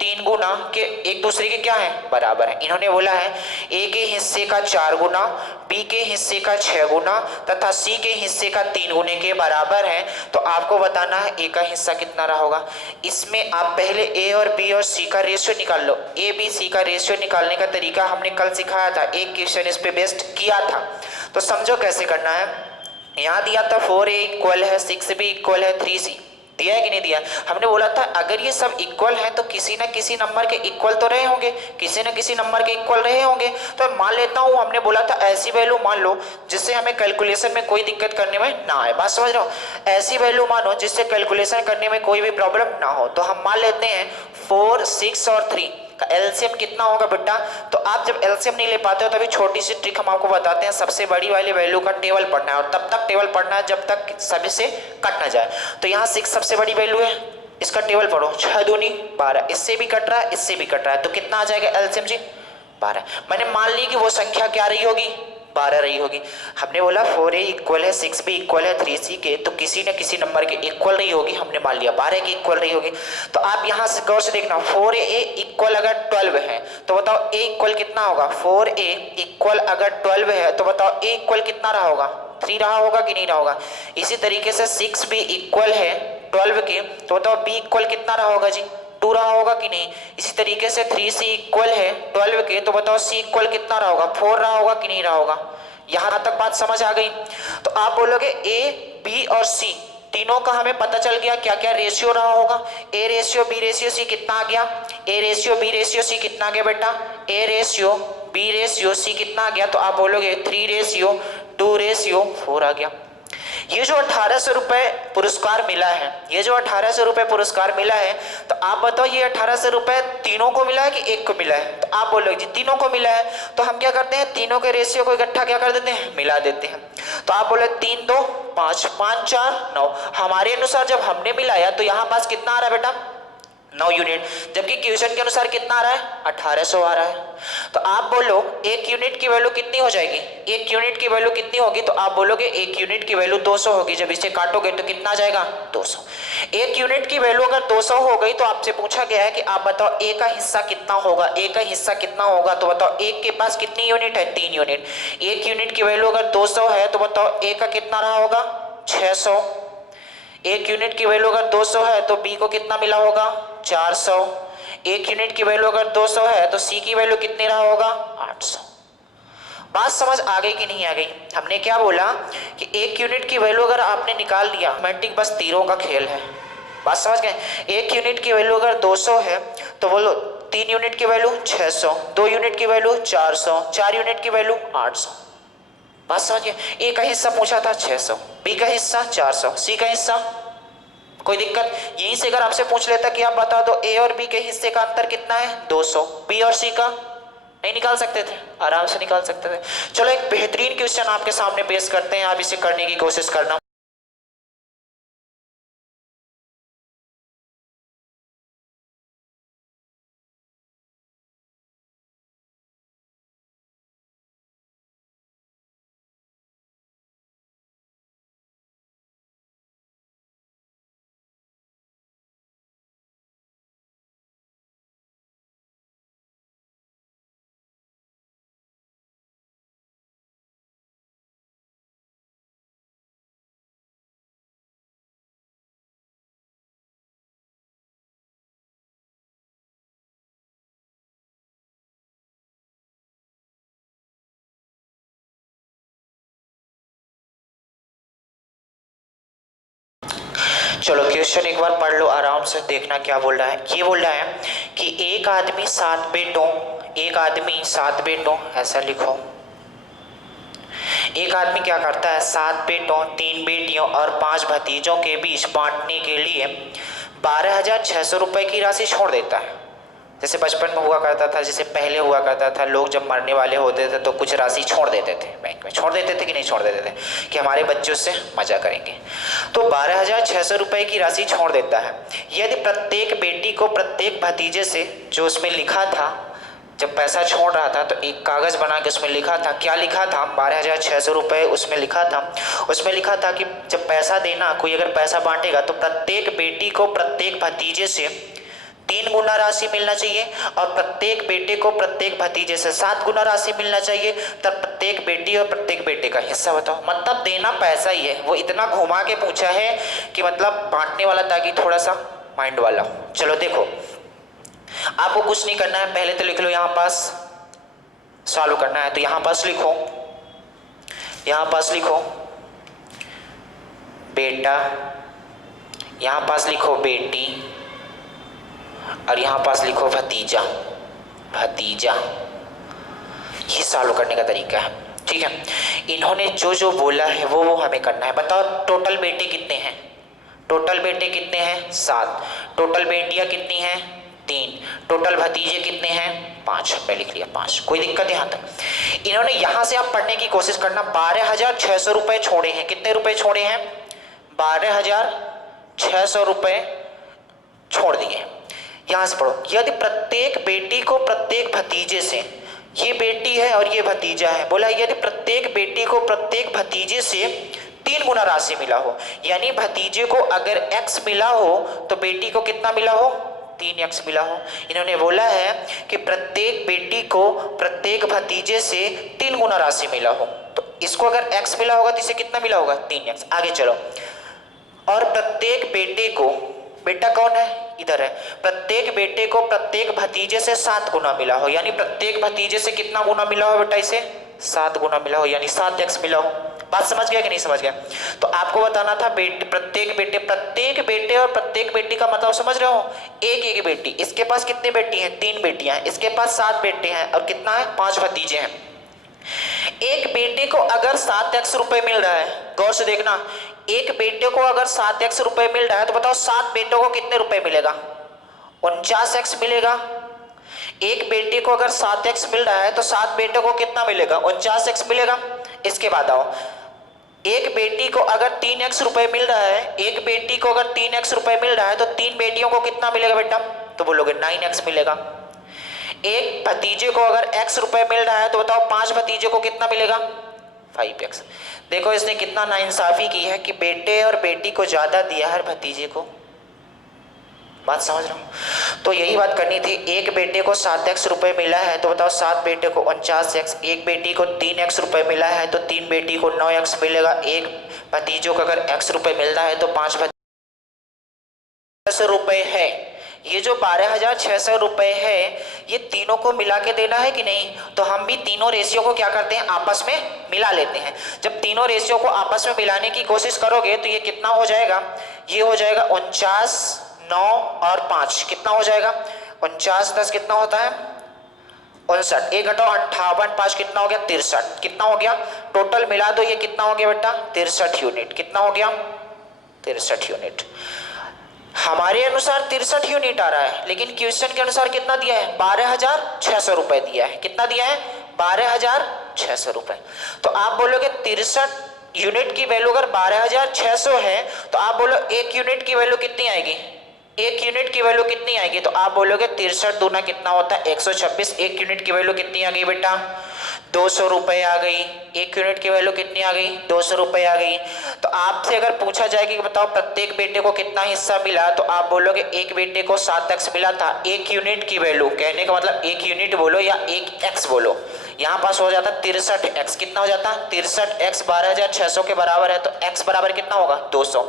3 गुना के एक दूसरे के क्या है बराबर है। इन्होंने बोला है ए के हिस्से का 4 गुना, बी के हिस्से का 6 गुना तथा सी के हिस्से का 3 गुने के बराबर है। तो आपको बताना है ए का हिस्सा कितना रहा होगा। इसमें आप पहले ए और बी और सी का रेशियो निकाल लो। ए बी सी का रेशियो निकालने का तरीका हमने कल सिखाया था, एक क्वेश्चन इस पे बेस्ड किया था, तो समझो कैसे करना है। यहाँ दिया था 4a इक्वल है 6b इक्वल है 3c, दिया है कि नहीं दिया। हमने बोला था अगर ये सब इक्वल है तो किसी ना किसी नंबर के इक्वल तो रहे होंगे, किसी ना किसी नंबर के इक्वल रहे होंगे। तो मान लेता हूँ, हमने बोला था ऐसी वैल्यू मान लो जिससे हमें कैलकुलेशन में कोई दिक्कत करने में ना आए। बात समझ रहे हो, ऐसी वैल्यू मानो जिससे कैलकुलेशन करने में कोई भी प्रॉब्लम ना हो। तो हम मान लेते हैं 4, 6 और 3 का एलसीएम कितना होगा बेटा। तो आप जब एलसीएम नहीं ले पाते हो तभी छोटी सी ट्रिक हम आपको बताते हैं, सबसे बड़ी वाली वैल्यू का टेबल पढ़ना है और तब तक टेबल पढ़ना है जब तक सभी से कट ना जाए। तो यहाँ 6 सबसे बड़ी वैल्यू है, इसका टेबल पढ़ो, 6 दूनी 12, इससे भी कट रहा है इससे भी कट रहा है, तो कितना आ जाएगा एलसीएम जी 12। मैंने मान ली कि वो संख्या क्या रही होगी 12 रही होगी। हमने बोला 4a इक्वल है 6b इक्वल है 3c के, तो किसी न किसी नंबर के इक्वल रही होगी, हमने मान लिया 12 की इक्वल रही होगी। तो आप यहाँ से गौर से देखना 4a इक्वल अगर 12 है तो बताओ a इक्वल कितना होगा। 4a इक्वल अगर 12 है तो बताओ a इक्वल कितना रहा होगा 3 रहा होगा कि नहीं रहा होगा। इसी तरीके से 6b इक्वल है 12 के, तो बताओ b इक्वल कितना रहा होगा जी 2 रहा होगा कि नहीं। इसी तरीके से 3c इक्वल है 12 के, तो बताओ c इक्वल कितना रहा होगा 4 रहा होगा कि नहीं रहा होगा। यहां तक बात समझ आ गई। तो आप बोलोगे a b और c तीनों का हमें पता चल गया क्या क्या रेशियो रहा होगा। a ratio b ratio c कितना आ गया, a ratio b ratio c कितना आ गया बेटा, a ratio b ratio c कितना आ गया। तो आप बोलोगे 3 रेशियो 2 रेशियो 4 आ गया। ये जो 1800 रुपए पुरस्कार मिला है, ये जो 1800 रुपए पुरस्कार मिला है, तो आप बताओ ये 1800 रुपए तीनों को मिला है कि एक को मिला है। तो आप बोलोगे जी तीनों को मिला है, तो हम क्या करते हैं तीनों के रेशियो को इकट्ठा क्या कर देते हैं मिला देते हैं। तो आप बोले 3 2 5 5 4 9, हमारे अनुसार जब हमने मिलाया तो यहाँ पास कितना आ रहा है बेटा 9 यूनिट, जबकि क्वेश्चन के अनुसार कितना आ रहा है 1800 आ रहा है। तो आप बोलो 1 यूनिट की वैल्यू कितनी हो जाएगी, 1 यूनिट की वैल्यू कितनी होगी। तो आप बोलोगे 1 यूनिट की वैल्यू 200 होगी, जब इसे काटोगे तो कितना आ जाएगा 200। 1 यूनिट की वैल्यू अगर 200 हो गई तो आपसे पूछा गया है कि आप बताओ ए का हिस्सा कितना होगा, ए का हिस्सा कितना होगा। तो बताओ एक के पास कितनी यूनिट है 3 यूनिट। 1 यूनिट की वैल्यू अगर 200 है तो बताओ ए का कितना रहा होगा 600। 1 यूनिट की वैल्यू अगर 200 है तो बी को कितना मिला होगा 400। 1 यूनिट की वैल्यू अगर 200 है तो सी की वैल्यू कितनी रहा होगा 800। बात समझ आ गई कि नहीं आ गई। हमने क्या बोला कि 1 यूनिट की वैल्यू अगर आपने निकाल लिया, मैट्रिक बस तीरों का खेल है। बात समझ गए। 1 यूनिट की वैल्यू अगर 200 है तो बोलो 3 यूनिट की वैल्यू 600, 2 यूनिट की वैल्यू 400, 4 यूनिट की वैल्यू 800। बात समझिए। ए का हिस्सा पूछा था 600, बी का हिस्सा 400, सी का हिस्सा कोई दिक्कत। यहीं से अगर आपसे पूछ लेता कि आप बता दो ए और बी के हिस्से का अंतर कितना है 200, बी और सी का नहीं निकाल सकते थे, आराम से निकाल सकते थे। चलो एक बेहतरीन क्वेश्चन आपके सामने पेश करते हैं, आप इसे करने की कोशिश करना। चलो क्वेश्चन एक बार पढ़ लो आराम से, देखना क्या बोल रहा है। ये बोल रहा है कि एक आदमी 7 बेटों, ऐसा लिखो, एक आदमी क्या करता है 7 बेटों, 3 बेटियों और 5 भतीजों के बीच बांटने के लिए 12,600 रुपये की राशि छोड़ देता है। जैसे बचपन में हुआ करता था, जैसे पहले हुआ करता था, लोग जब मरने वाले होते थे तो कुछ राशि छोड़ देते थे, बैंक में छोड़ देते थे कि नहीं छोड़ देते थे, कि हमारे बच्चों से मजा करेंगे। तो 12,600 रुपये की राशि छोड़ देता है। यदि प्रत्येक बेटी को प्रत्येक भतीजे से जो उसमें लिखा था, जब पैसा छोड़ रहा था तो एक कागज़ बना के उसमें लिखा था, क्या लिखा था, 12,600 रुपये उसमें लिखा था। उसमें लिखा था कि जब पैसा देना, कोई अगर पैसा बांटेगा तो प्रत्येक बेटी को प्रत्येक भतीजे से 3 गुना राशि मिलना चाहिए और प्रत्येक बेटे को प्रत्येक भतीजे से 7 गुना राशि मिलना चाहिए। तब प्रत्येक बेटी और प्रत्येक बेटे का हिस्सा बताओ। मतलब देना पैसा ही है, वो इतना घुमा के पूछा है कि मतलब बांटने वाला ताकि थोड़ा सा माइंड वाला। चलो देखो, आपको कुछ नहीं करना है, पहले तो लिख लो, यहाँ पास सॉल्व करना है तो यहाँ पास लिखो, यहाँ पास लिखो बेटा, यहाँ पास लिखो बेटी और यहाँ पास लिखो भतीजा। ये सॉल्व करने का तरीका है, ठीक है। इन्होंने जो जो बोला है वो हमें करना है। बताओ टोटल बेटे कितने हैं, टोटल बेटे कितने हैं 7, टोटल बेटियां कितनी हैं 3, टोटल भतीजे कितने हैं 5। मैं लिख लिया 5, कोई दिक्कत यहाँ तक। इन्होंने यहाँ से आप पढ़ने की कोशिश करना, 12,600 रुपये छोड़े हैं। कितने रुपए छोड़े हैं, 12,600 रुपये छोड़ दिए। यहाँ से पढ़ो, यदि प्रत्येक बेटी को प्रत्येक भतीजे से, ये बेटी है और ये भतीजा है, बोला यदि प्रत्येक बेटी को प्रत्येक भतीजे से 3 गुना राशि मिला हो, यानी भतीजे को अगर x मिला हो तो बेटी को कितना मिला हो, 3x मिला हो। इन्होंने बोला है कि प्रत्येक बेटी को प्रत्येक भतीजे से 3 गुना राशि मिला हो, तो इसको अगर x मिला होगा तो इसे कितना मिला होगा 3x। आगे चलो, और प्रत्येक बेटे को, बेटा कौन है इधर है, प्रत्येक बेटे को प्रत्येक भतीजे से 7 गुना मिला हो, यानी प्रत्येक भतीजे से कितना गुना मिला हो बेटा, इसे 7 गुना मिला हो, यानी 7x मिला हो। बात समझ गया कि नहीं समझ गया। तो आपको बताना था प्रत्येक बेटे और प्रत्येक बेटी का मतलब समझ रहे हो, एक एक बेटी। इसके पास कितनी बेटी हैं, 3 बेटियां हैं, इसके पास 7 बेटे हैं और कितना है 5 भतीजे हैं। एक बेटे को अगर 7x रुपए मिल रहा है, गौर से देखना, एक बेटे को अगर 7x रुपए मिल रहा है तो बताओ 7 बेटों को कितने रुपए मिलेगा, 49x मिलेगा। एक बेटे को अगर 7x मिल रहा है तो 7 बेटों को कितना मिलेगा, 49x मिलेगा। इसके बाद आओ, एक बेटी को अगर 3x रुपए मिल रहा है, एक बेटी को अगर 3x रुपए मिल रहा है तो 3 बेटियों को कितना मिलेगा बेटा, तो बोलोगे 9x मिलेगा। एक भतीजे को अगर x रुपए मिल रहा है तो बताओ 5 भतीजे को कितना मिलेगा, 5x। देखो इसने कितना नाइंसाफी की है कि बेटे और बेटी को ज्यादा दिया है भतीजे को। बात समझ रहा हूँ। तो यही बात करनी थी, एक बेटे को 7x रुपए मिला है तो बताओ 7 बेटे को 49x, एक बेटी को 3x रुपए मिला है तो 3 बेटी को 9x मिलेगा। एक भतीजों को अगर x रुपए मिल रहा है तो 5 रुपए है। ये जो 12,600 रुपए है ये तीनों को मिला के देना है कि नहीं, तो हम भी तीनों रेशियो को क्या करते हैं, आपस में मिला लेते हैं। जब तीनों रेशियो को आपस में मिलाने की कोशिश करोगे तो ये कितना हो जाएगा, ये हो जाएगा 49, 9 और 5, कितना हो जाएगा 49, 10 कितना होता है 59, 1 घटाओ 58, 5 कितना हो गया 63, कितना हो गया टोटल मिला दो, ये कितना हो गया बेटा 63 यूनिट, कितना हो गया 63 यूनिट। हमारे अनुसार 63 यूनिट आ रहा है, लेकिन क्वेश्चन के अनुसार कितना दिया है, 12,600 रुपए दिया है। कितना दिया है 12,600 रुपए। तो आप बोलोगे 63 यूनिट की वैल्यू अगर 12,600 है तो आप बोलो 1 यूनिट की वैल्यू कितनी आएगी, 1 यूनिट की वैल्यू कितनी आएगी, तो आप बोलोगे 63 दूना कितना होता है 126। 1 यूनिट की वैल्यू कितनी आ गई बेटा 200 रुपए आ गई। 1 यूनिट की वैल्यू कितनी आ गई 200 रुपए आ गई। तो आपसे अगर पूछा जाए कि बताओ प्रत्येक बेटे को कितना हिस्सा मिला, तो आप बोलोगे एक बेटे को 7x मिला था। 1 यूनिट की वैल्यू, कहने का मतलब 1 यूनिट बोलो या 1x बोलो, यहाँ पास हो जाता 63x। कितना हो जाता 63x 12,600 के बराबर है, तो x बराबर कितना होगा 200।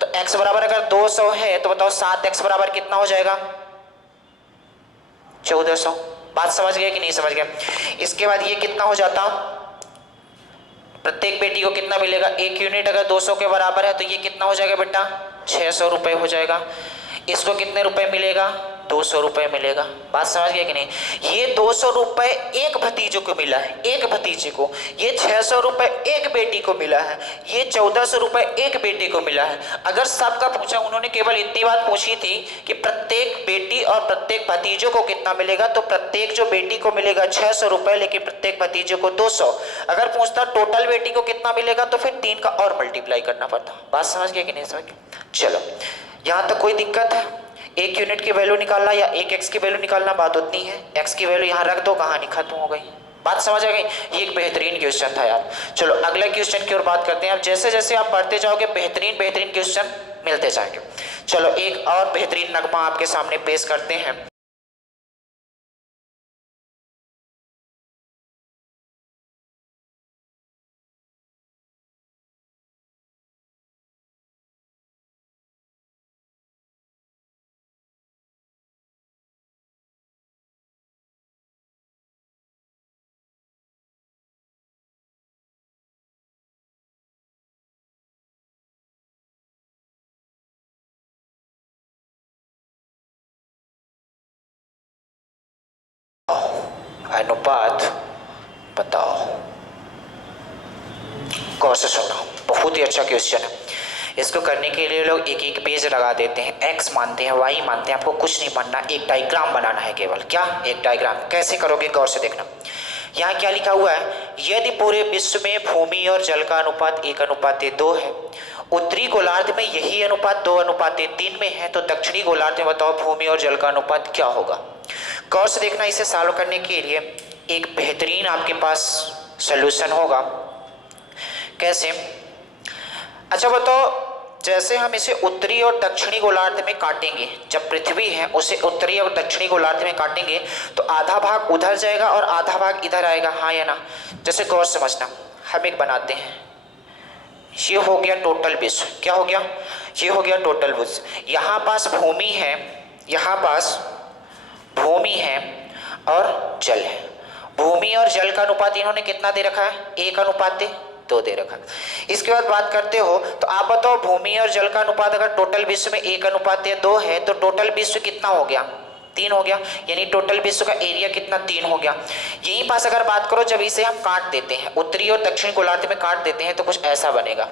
तो x बराबर अगर 200 है तो बताओ 7x बराबर कितना हो जाएगा 1400। बात समझ गए कि नहीं समझ गए। इसके बाद ये कितना हो जाता, प्रत्येक बेटी को कितना मिलेगा, 1 यूनिट अगर 200 के बराबर है तो ये कितना हो जाएगा बेटा 600 रुपये हो जाएगा। इसको कितने रुपए मिलेगा? 200 रुपये मिलेगा। बात समझ गए कि नहीं? ये 200 रुपये एक भतीजे को मिला है, एक भतीजे को। ये 600 रुपये एक बेटी को मिला है, ये 1400 रुपये एक बेटे को मिला है। अगर सबका पूछा, उन्होंने केवल इतनी बात पूछी थी कि प्रत्येक बेटी और प्रत्येक भतीजों को कितना मिलेगा, तो प्रत्येक जो बेटी को मिलेगा 600 रुपये, लेकिन प्रत्येक भतीजे को 200। अगर पूछता टोटल बेटी को कितना मिलेगा, तो फिर 3 का और मल्टीप्लाई करना पड़ता। बात समझ गए कि नहीं समझ गए? चलो, यहाँ तक कोई दिक्कत है? एक यूनिट की वैल्यू निकालना या एक एक्स की वैल्यू निकालना बात उतनी है। एक्स की वैल्यू यहाँ रख दो, कहानी खत्म हो गई। बात समझ आ गई? ये एक बेहतरीन क्वेश्चन था यार। चलो अगले क्वेश्चन की ओर बात करते हैं। अब जैसे जैसे आप बढ़ते जाओगे बेहतरीन बेहतरीन क्वेश्चन मिलते जाएंगे। चलो एक और बेहतरीन नगमा आपके सामने पेश करते हैं। अनुपात बताओ। गौर से सुनो, बहुत ही अच्छा क्वेश्चन है। इसको करने के लिए लोग एक एक पेज लगा देते हैं, एक्स मानते हैं, वाई मानते हैं। आपको कुछ नहीं मानना, एक डायग्राम बनाना है केवल। क्या? एक डायग्राम। कैसे करोगे? गौर से देखना। यहाँ क्या लिखा हुआ है? यदि पूरे विश्व में भूमि और जल का अनुपात 1:2 है, उत्तरी गोलार्ध में यही अनुपात 2:3 में है, तो दक्षिणी गोलार्ध में बताओ भूमि और जल का अनुपात क्या होगा। गौर से देखना। इसे सॉल्व करने के लिए एक बेहतरीन आपके पास सॉल्यूशन होगा। कैसे? अच्छा बताओ, जैसे हम इसे उत्तरी और दक्षिणी गोलार्ध में काटेंगे, जब पृथ्वी है उसे उत्तरी और दक्षिणी गोलार्ध में काटेंगे, तो आधा भाग उधर जाएगा और आधा भाग इधर आएगा, हाँ या ना? जैसे गौर समझना, हम एक बनाते हैं। ये हो गया टोटल विश्व। क्या हो गया? ये हो गया टोटल विश्व। यहाँ पास भूमि है, यहाँ पास भूमि है और जल है। भूमि और जल का अनुपात इन्होंने कितना दे रखा है? 1:2 दे रखा। इसके बाद बात करते हो तो आप बताओ, भूमि और जल का अनुपात अगर टोटल विश्व में 1:2 है, तो टोटल विश्व कितना हो गया? 3 हो गया। यानी टोटल विश्व का एरिया कितना? 3 हो गया। यहीं पास अगर बात करो, जब इसे हम काट देते हैं, उत्तरी और दक्षिणी गोलार्ध में काट देते हैं, तो कुछ ऐसा बनेगा।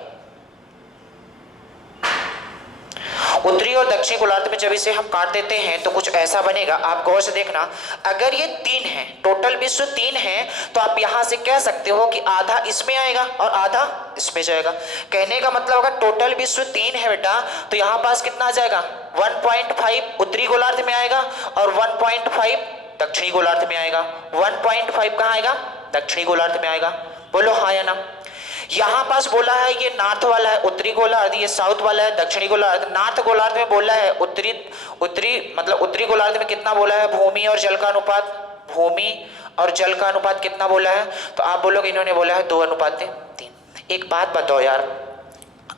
उत्तरी और दक्षिणी गोलार्ध में जब इसे हम काट देते हैं तो कुछ ऐसा बनेगा। आप गौर से देखना, अगर ये 3 है, टोटल विश्व 3 है, तो आप यहां से कह सकते हो कि आधा इसमें आएगा और आधा इसमें जाएगा। कहने का मतलब अगर टोटल विश्व 3 है बेटा, तो यहां पास कितना आ जाएगा? 1.5 उत्तरी गोलार्ध में आएगा और 1.5 दक्षिणी गोलार्ध में आएगा। 1.5 कहाँ आएगा? दक्षिणी गोलार्ध में आएगा। बोलो हाँ या ना? यहाँ पास बोला है ये नॉर्थ वाला है उत्तरी गोलार्ध, ये साउथ वाला है दक्षिणी गोलार्ध। नॉर्थ गोलार्ध में बोला है उत्तरी मतलब उत्तरी गोलार्ध में कितना बोला है? भूमि और जल का अनुपात। भूमि और जल का अनुपात कितना बोला है? तो आप बोलोगे इन्होंने बोला है 2:3। एक बात बताओ यार,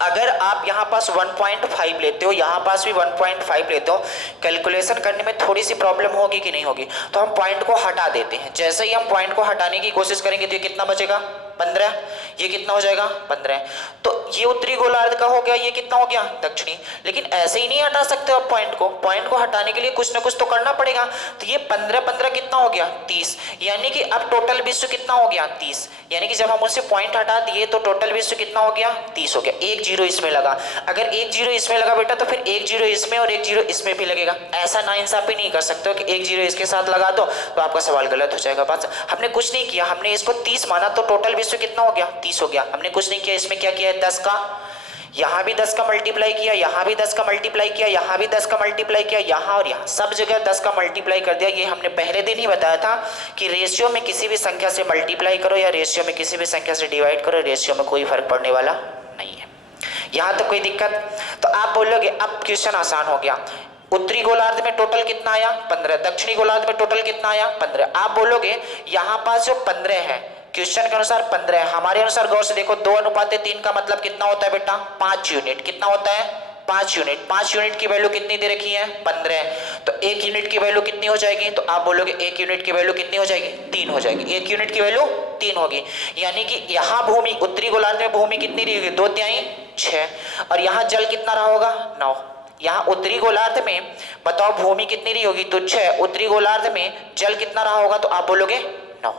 अगर आप यहाँ पास 1.5 लेते हो, यहाँ पास भी 1.5 लेते हो, कैलकुलेशन करने में थोड़ी सी प्रॉब्लम होगी कि नहीं होगी? तो हम पॉइंट को हटा देते हैं। जैसे ही हम पॉइंट को हटाने की कोशिश करेंगे तो ये कितना बचेगा? 15। ये कितना हो जाएगा? 15। तो ये उत्तरी गोलार्ध का हो गया, ये कितना हो गया? दक्षिणी। लेकिन ऐसे ही नहीं हटा सकते आप पॉइंट को। पॉइंट को हटाने के लिए कुछ ना कुछ तो करना पड़ेगा। तो ये 15 कितना हो गया? 30। यानी कि अब टोटल विश्व कितना हो गया? 30। यानी कि जब हम उनसे पॉइंट हटा दिए तो टोटल विश्व कितना हो गया? 30 हो गया। एक 0 इसमें लगा। अगर एक 0 इसमें लगा बेटा, तो फिर एक 0 इसमें और एक 0 इसमें भी लगेगा। ऐसा नाइंसाफी नहीं कर सकते हो कि एक 0 इसके साथ लगा दो तो आपका सवाल गलत हो जाएगा। बात हमने कुछ नहीं किया, हमने इसको 30 माना, तो टोटल विश्व कितना हो गया? 30 हो गया। हमने कुछ नहीं किया। इसमें क्या किया है? 10 का, यहाँ भी 10 का मल्टीप्लाई किया, यहाँ भी 10 का मल्टीप्लाई किया, यहाँ भी 10 का मल्टीप्लाई किया, यहाँ और यहाँ सब जगह 10 का मल्टीप्लाई कर दिया। ये हमने पहले दिन ही बताया था कि रेशियो में किसी भी संख्या से मल्टीप्लाई करो या रेशियो में किसी भी संख्या से डिवाइड करो, रेशियो में कोई फर्क पड़ने वाला नहीं है। यहाँ तक कोई दिक्कत? तो आप बोलोगे अब क्वेश्चन आसान हो गया। उत्तरी गोलार्ध में टोटल कितना आया? 15। दक्षिणी गोलार्ध में टोटल कितना आया? 15। आप बोलोगे यहाँ पास जो 15 है, क्वेश्चन के अनुसार 15 है, हमारे अनुसार गौर से देखो 2:3 का मतलब कितना होता है बेटा? 5 यूनिट। कितना होता है? 5 यूनिट। 5 यूनिट की वैल्यू कितनी दे रखी है? 15। तो 1 यूनिट की वैल्यू कितनी हो जाएगी? तो आप बोलोगे 1 यूनिट की वैल्यू कितनी हो जाएगी? 3 हो जाएगी। 1 यूनिट की वैल्यू 3 होगी। यानी कि यहाँ भूमि, उत्तरी गोलार्ध में भूमि कितनी रहेगी? 2/3 6, और यहाँ जल कितना रहा होगा 9। यहाँ उत्तरी गोलार्ध में बताओ भूमि कितनी रही होगी, तो 6, उत्तरी गोलार्ध में जल कितना रहा होगा, तो आप बोलोगे 9।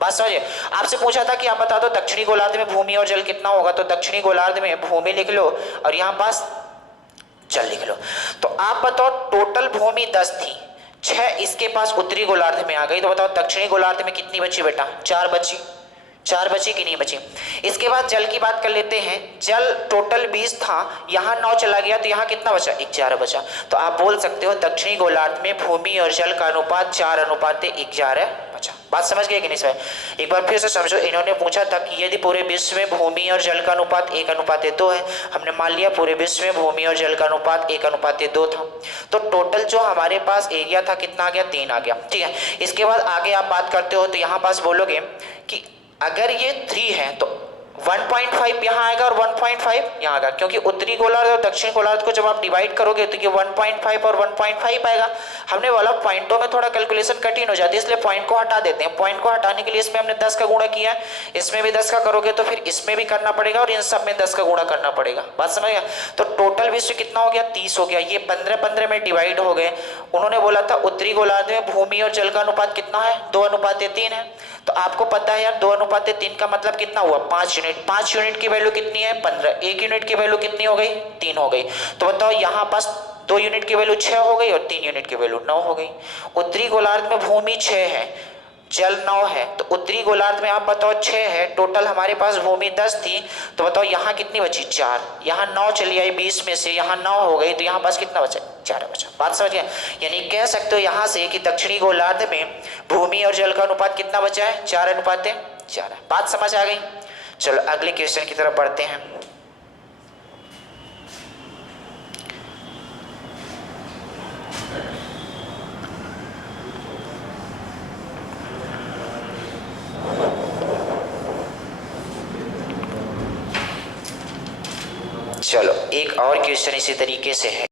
बात समझिए। आपसे पूछा था कि आप बता दो दक्षिणी गोलार्ध में भूमि और जल कितना होगा, तो दक्षिणी गोलार्ध में भूमि लिख लो और यहाँ पास जल लिख लो। तो आप बताओ टोटल भूमि 10 थी, 6 इसके पास उत्तरी गोलार्ध में आ गई, तो बताओ दक्षिणी गोलार्ध में कितनी बची बेटा, 4 बची। 4 बची कि नहीं बची। इसके बाद जल की बात कर लेते हैं। जल टोटल 20 था, यहाँ 9 चला गया, तो यहाँ कितना बचा, 11 बचा। तो आप बोल सकते हो दक्षिणी गोलार्ध में भूमि और जल का अनुपात 4:11 बचा। बात समझ गए कि नहीं सर। एक बार फिर से समझो, इन्होंने पूछा था कि यदि पूरे विश्व में भूमि और जल का अनुपात 1:2 है, हमने मान लिया पूरे विश्व में भूमि और जल का अनुपात 1:2 था, तो टोटल जो हमारे पास एरिया था कितना आ गया, 3 आ गया। ठीक है, इसके बाद आगे आप बात करते हो तो यहाँ पास बोलोगे कि अगर ये 3 है तो 1.5 यहाँ आएगा और 1.5 यहाँ आएगा, क्योंकि उत्तरी गोलार्ध और दक्षिण गोलार्ध को जब आप डिवाइड करोगे तो ये 1.5 और 1.5 आएगा। हमने वाला पॉइंटों में थोड़ा कैलकुलेशन कठिन हो जाती है, इसलिए पॉइंट को हटा देते हैं। पॉइंट को हटाने के लिए इसमें हमने 10 का गुणा किया है, इसमें भी 10 का करोगे तो फिर इसमें भी करना पड़ेगा और इन सब में 10 का गुणा करना पड़ेगा। बात समझ गया। तो टोटल विश्व कितना हो गया, 30 हो गया। ये 15-15 में डिवाइड हो गए। उन्होंने बोला था उत्तरी गोलार्ध में भूमि और जल का अनुपात कितना है, 2:3 है। तो आपको पता है यार 2:3 का मतलब कितना हुआ, 5 यूनिट। 5 यूनिट की वैल्यू कितनी है, 15। 1 यूनिट की वैल्यू कितनी हो गई, 3 हो गई। तो बताओ यहाँ पास 2 यूनिट की वैल्यू 6 हो गई और 3 यूनिट की वैल्यू 9 हो गई। उत्तरी गोलार्ध में भूमि 6 है, जल 9 है, तो उत्तरी गोलार्ध में आप बताओ 6 है। टोटल हमारे पास भूमि 10 थी, तो बताओ यहाँ कितनी बची, 4। यहाँ 9 चली आई 20 में से, यहाँ 9 हो गई, तो यहाँ पास कितना बचा, 4 बचा। बात समझ गया। यानी कह सकते हो यहाँ से कि दक्षिणी गोलार्ध में भूमि और जल का अनुपात कितना बचा है, 4:4 है। बात समझ आ गई। चलो अगले क्वेश्चन की तरफ बढ़ते हैं। चलो एक और क्वेश्चन इसी तरीके से है।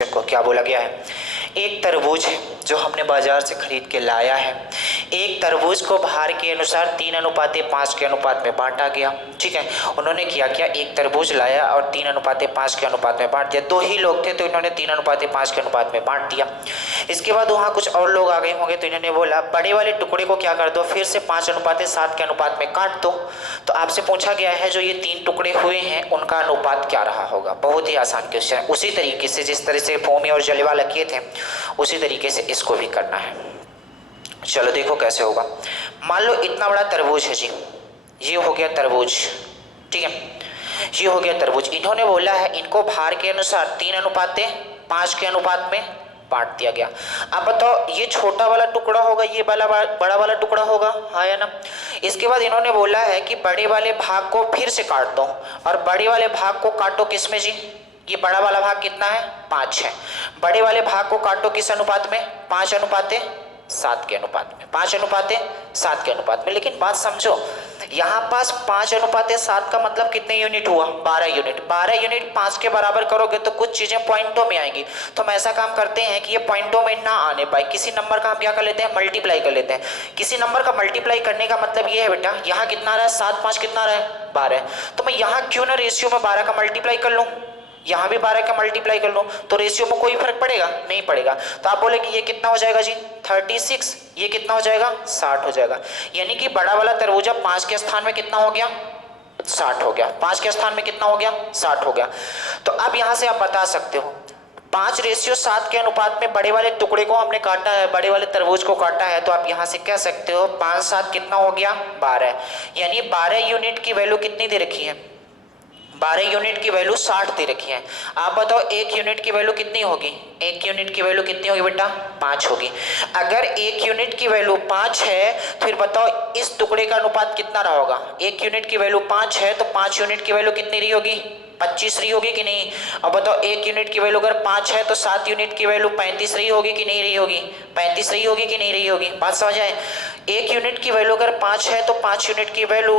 को क्या बोला गया है, एक तरबूज है जो हमने बाजार से खरीद के लाया है। एक तरबूज को भार के अनुसार 3:5 के अनुपात में बांटा गया। ठीक है, उन्होंने किया क्या, एक तरबूज लाया और 3:5 के अनुपात में बांट दिया। 2 ही लोग थे तो इन्होंने 3:5 के अनुपात में बांट दिया। इसके बाद वहाँ कुछ और लोग आ गए होंगे तो इन्होंने बोला बड़े वाले टुकड़े को क्या कर दो, फिर से 5:7 के अनुपात में काट दो। तो आपसे पूछा गया है जो ये 3 टुकड़े हुए हैं उनका अनुपात क्या रहा होगा। बहुत ही आसान क्वेश्चन है। उसी तरीके से जिस तरह से भूमि और जल वाला किए थे उसी तरीके से इसको भी करना है। चलो देखो कैसे होगा। मान लो इतना बड़ा तरबूज है जी, ये हो गया तरबूज। ठीक है, ये हो गया तरबूज। इन्होंने बोला है इनको भार के अनुसार 3:5 के अनुपात में बांट दिया गया। अब बताओ ये छोटा वाला टुकड़ा होगा, ये बड़ा वाला टुकड़ा होगा, हाँ या ना। इसके बाद इन्होंने बोला है कि बड़े वाले भाग को फिर से काट दो, और बड़े वाले भाग को काटो किस में जी, ये बड़ा वाला भाग कितना है, 5 है। बड़े वाले भाग को काटो किस अनुपात में, 5:7 के अनुपात में, 5:7 के अनुपात में। लेकिन बात समझो, यहाँ पास 5:7 का मतलब कितने यूनिट हुआ, 12 यूनिट। 12 यूनिट 5 के बराबर करोगे तो कुछ चीजें पॉइंटों में आएंगी। तो हम ऐसा काम करते हैं कि ये पॉइंटों में ना आने पाए, किसी नंबर का हम क्या कर लेते हैं, मल्टीप्लाई कर लेते हैं। किसी नंबर का मल्टीप्लाई करने का मतलब ये है बेटा, यहाँ कितना रहा है, 7 5 कितना रहा है, 12। तो मैं यहाँ क्यों ना रेशियो में 12 का मल्टीप्लाई कर लूँ, यहाँ भी 12 का मल्टीप्लाई कर लो, तो रेशियो में कोई फर्क पड़ेगा, नहीं पड़ेगा। तो आप बोले कि ये कितना हो जाएगा जी, 36। ये कितना हो जाएगा, 60 हो जाएगा। यानी कि बड़ा वाला तरबूजा 5 के स्थान में कितना हो गया, 60 हो गया। 5 के स्थान में कितना हो गया, 60 हो गया। तो अब यहाँ से आप बता सकते हो 5:7 के अनुपात में बड़े वाले टुकड़े को हमने काटा है, बड़े वाले तरबूज को काटा है। तो आप यहाँ से कह सकते हो 5:7 कितना हो गया, 12। यानी 12 यूनिट की वैल्यू कितनी दे रखी है, 12 यूनिट की वैल्यू 60 दे रखी है। आप बताओ 1 यूनिट की वैल्यू कितनी होगी, 1 यूनिट की वैल्यू कितनी होगी बेटा, 5 होगी। अगर 1 यूनिट की वैल्यू 5 है, फिर बताओ इस टुकड़े का अनुपात कितना रहा होगा। 1 यूनिट की वैल्यू 5 है तो 5 यूनिट की वैल्यू कितनी रही होगी, 25 रही होगी कि नहीं। अब बताओ 1 यूनिट की वैल्यू अगर 5 है तो 7 यूनिट की वैल्यू 35 रही होगी कि नहीं रही होगी, 35 रही होगी कि नहीं रही होगी। बात समझ आए। 1 यूनिट की वैल्यू अगर 5 है तो 5 यूनिट की वैल्यू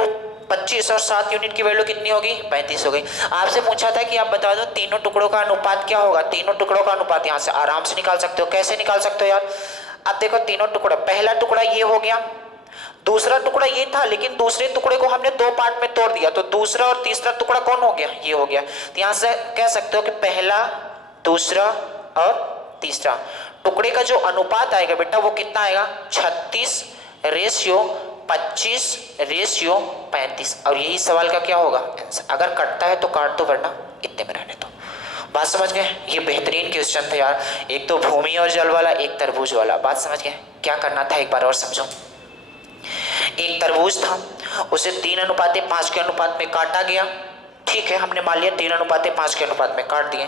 25 और 7 यूनिट की वैल्यू कितनी होगी, 35 हो गई। आपसे पूछा था कि आप बता दो तीनों टुकड़ों का अनुपात क्या होगा। तीनों टुकड़ों का अनुपात यहाँ से आराम से निकाल सकते हो। कैसे निकाल सकते हो यार। अब देखो तीनों टुकड़ा, पहला टुकड़ा ये हो गया, दूसरा टुकड़ा ये था लेकिन दूसरे टुकड़े को हमने 2 पार्ट में तोड़ दिया, तो दूसरा और तीसरा टुकड़ा कौन हो गया, ये हो गया। तो यहां से कह सकते हो कि पहला, दूसरा और तीसरा टुकड़े का जो अनुपात आएगा बेटा वो कितना आएगा, 36:25:35। और यही सवाल का क्या होगा आंसर। अगर कटता है तो काट दो वरना इतने में रहने दो। बात समझ गए। ये बेहतरीन क्वेश्चन था यार, एक तो भूमि और जल वाला, एक तरबूज वाला। बात समझ गए। क्या करना था एक बार और समझो। एक तरबूज था, उसे 3:5 के अनुपात में काटा गया। ठीक है, हमने मान लिया 3:5 के अनुपात में काट दिए।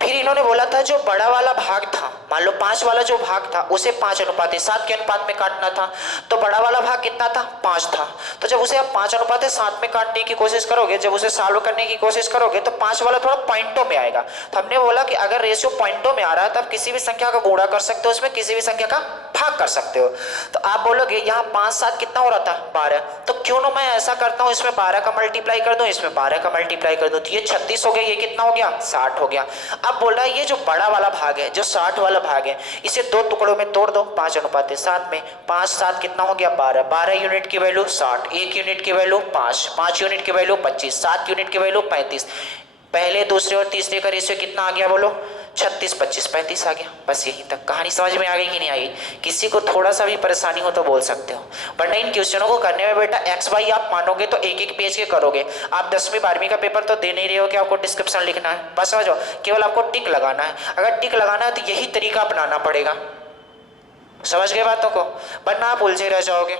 फिर इन्होंने बोला था जो बड़ा वाला भाग था, मान लो 5 वाला जो भाग था उसे 5:7 के अनुपात में काटना था। तो बड़ा वाला भाग कितना था, 5 था। तो जब उसे आप 5:7 में काटने की कोशिश करोगे, जब उसे सॉल्व करने की कोशिश करोगे तो 5 वाला थोड़ा पॉइंटों में आएगा। तो हमने बोला कि अगर रेशियो पॉइंटों में आ रहा है तो आप किसी भी संख्या का गुणा कर सकते हो, उसमें किसी भी संख्या का भाग कर सकते हो। तो आप बोलोगे यहाँ 5 7 कितना हो रहा था, 12। तो क्यों ना मैं ऐसा करता हूँ, इसमें 12 का मल्टीप्लाई कर दूं, इसमें 12 का मल्टीप्लाई कर दूं, तो ये 36 हो गया, ये कितना हो गया, 60 हो गया। अब बोल रहा है ये जो बड़ा वाला भाग है, जो 60 वाला भाग है, इसे 2 टुकड़ों में तोड़ दो 5:7 में। 5 7 कितना हो गया, 12। 12 यूनिट की वैल्यू 60, 1 यूनिट की वैल्यू 5, 5 यूनिट की वैल्यू 25, 7 यूनिट की वैल्यू 35। पहले, दूसरे और तीसरे का रेशियो कितना आ गया बोलो, 36 25 35 आ गया। बस यही तक। कहानी समझ में आ गई कि नहीं आई। किसी को थोड़ा सा भी परेशानी हो तो बोल सकते हो, वरना इन क्वेश्चनों को करने में बेटा एक्स वाई आप मानोगे तो एक एक पेज के करोगे। आप 10वीं 12वीं का पेपर तो दे नहीं रहे हो कि आपको डिस्क्रिप्शन लिखना है। बस समझो, केवल आपको टिक लगाना है। अगर टिक लगाना है तो यही तरीका अपनाना पड़ेगा। समझ गए बातों को, वरना आप उलझे रह जाओगे।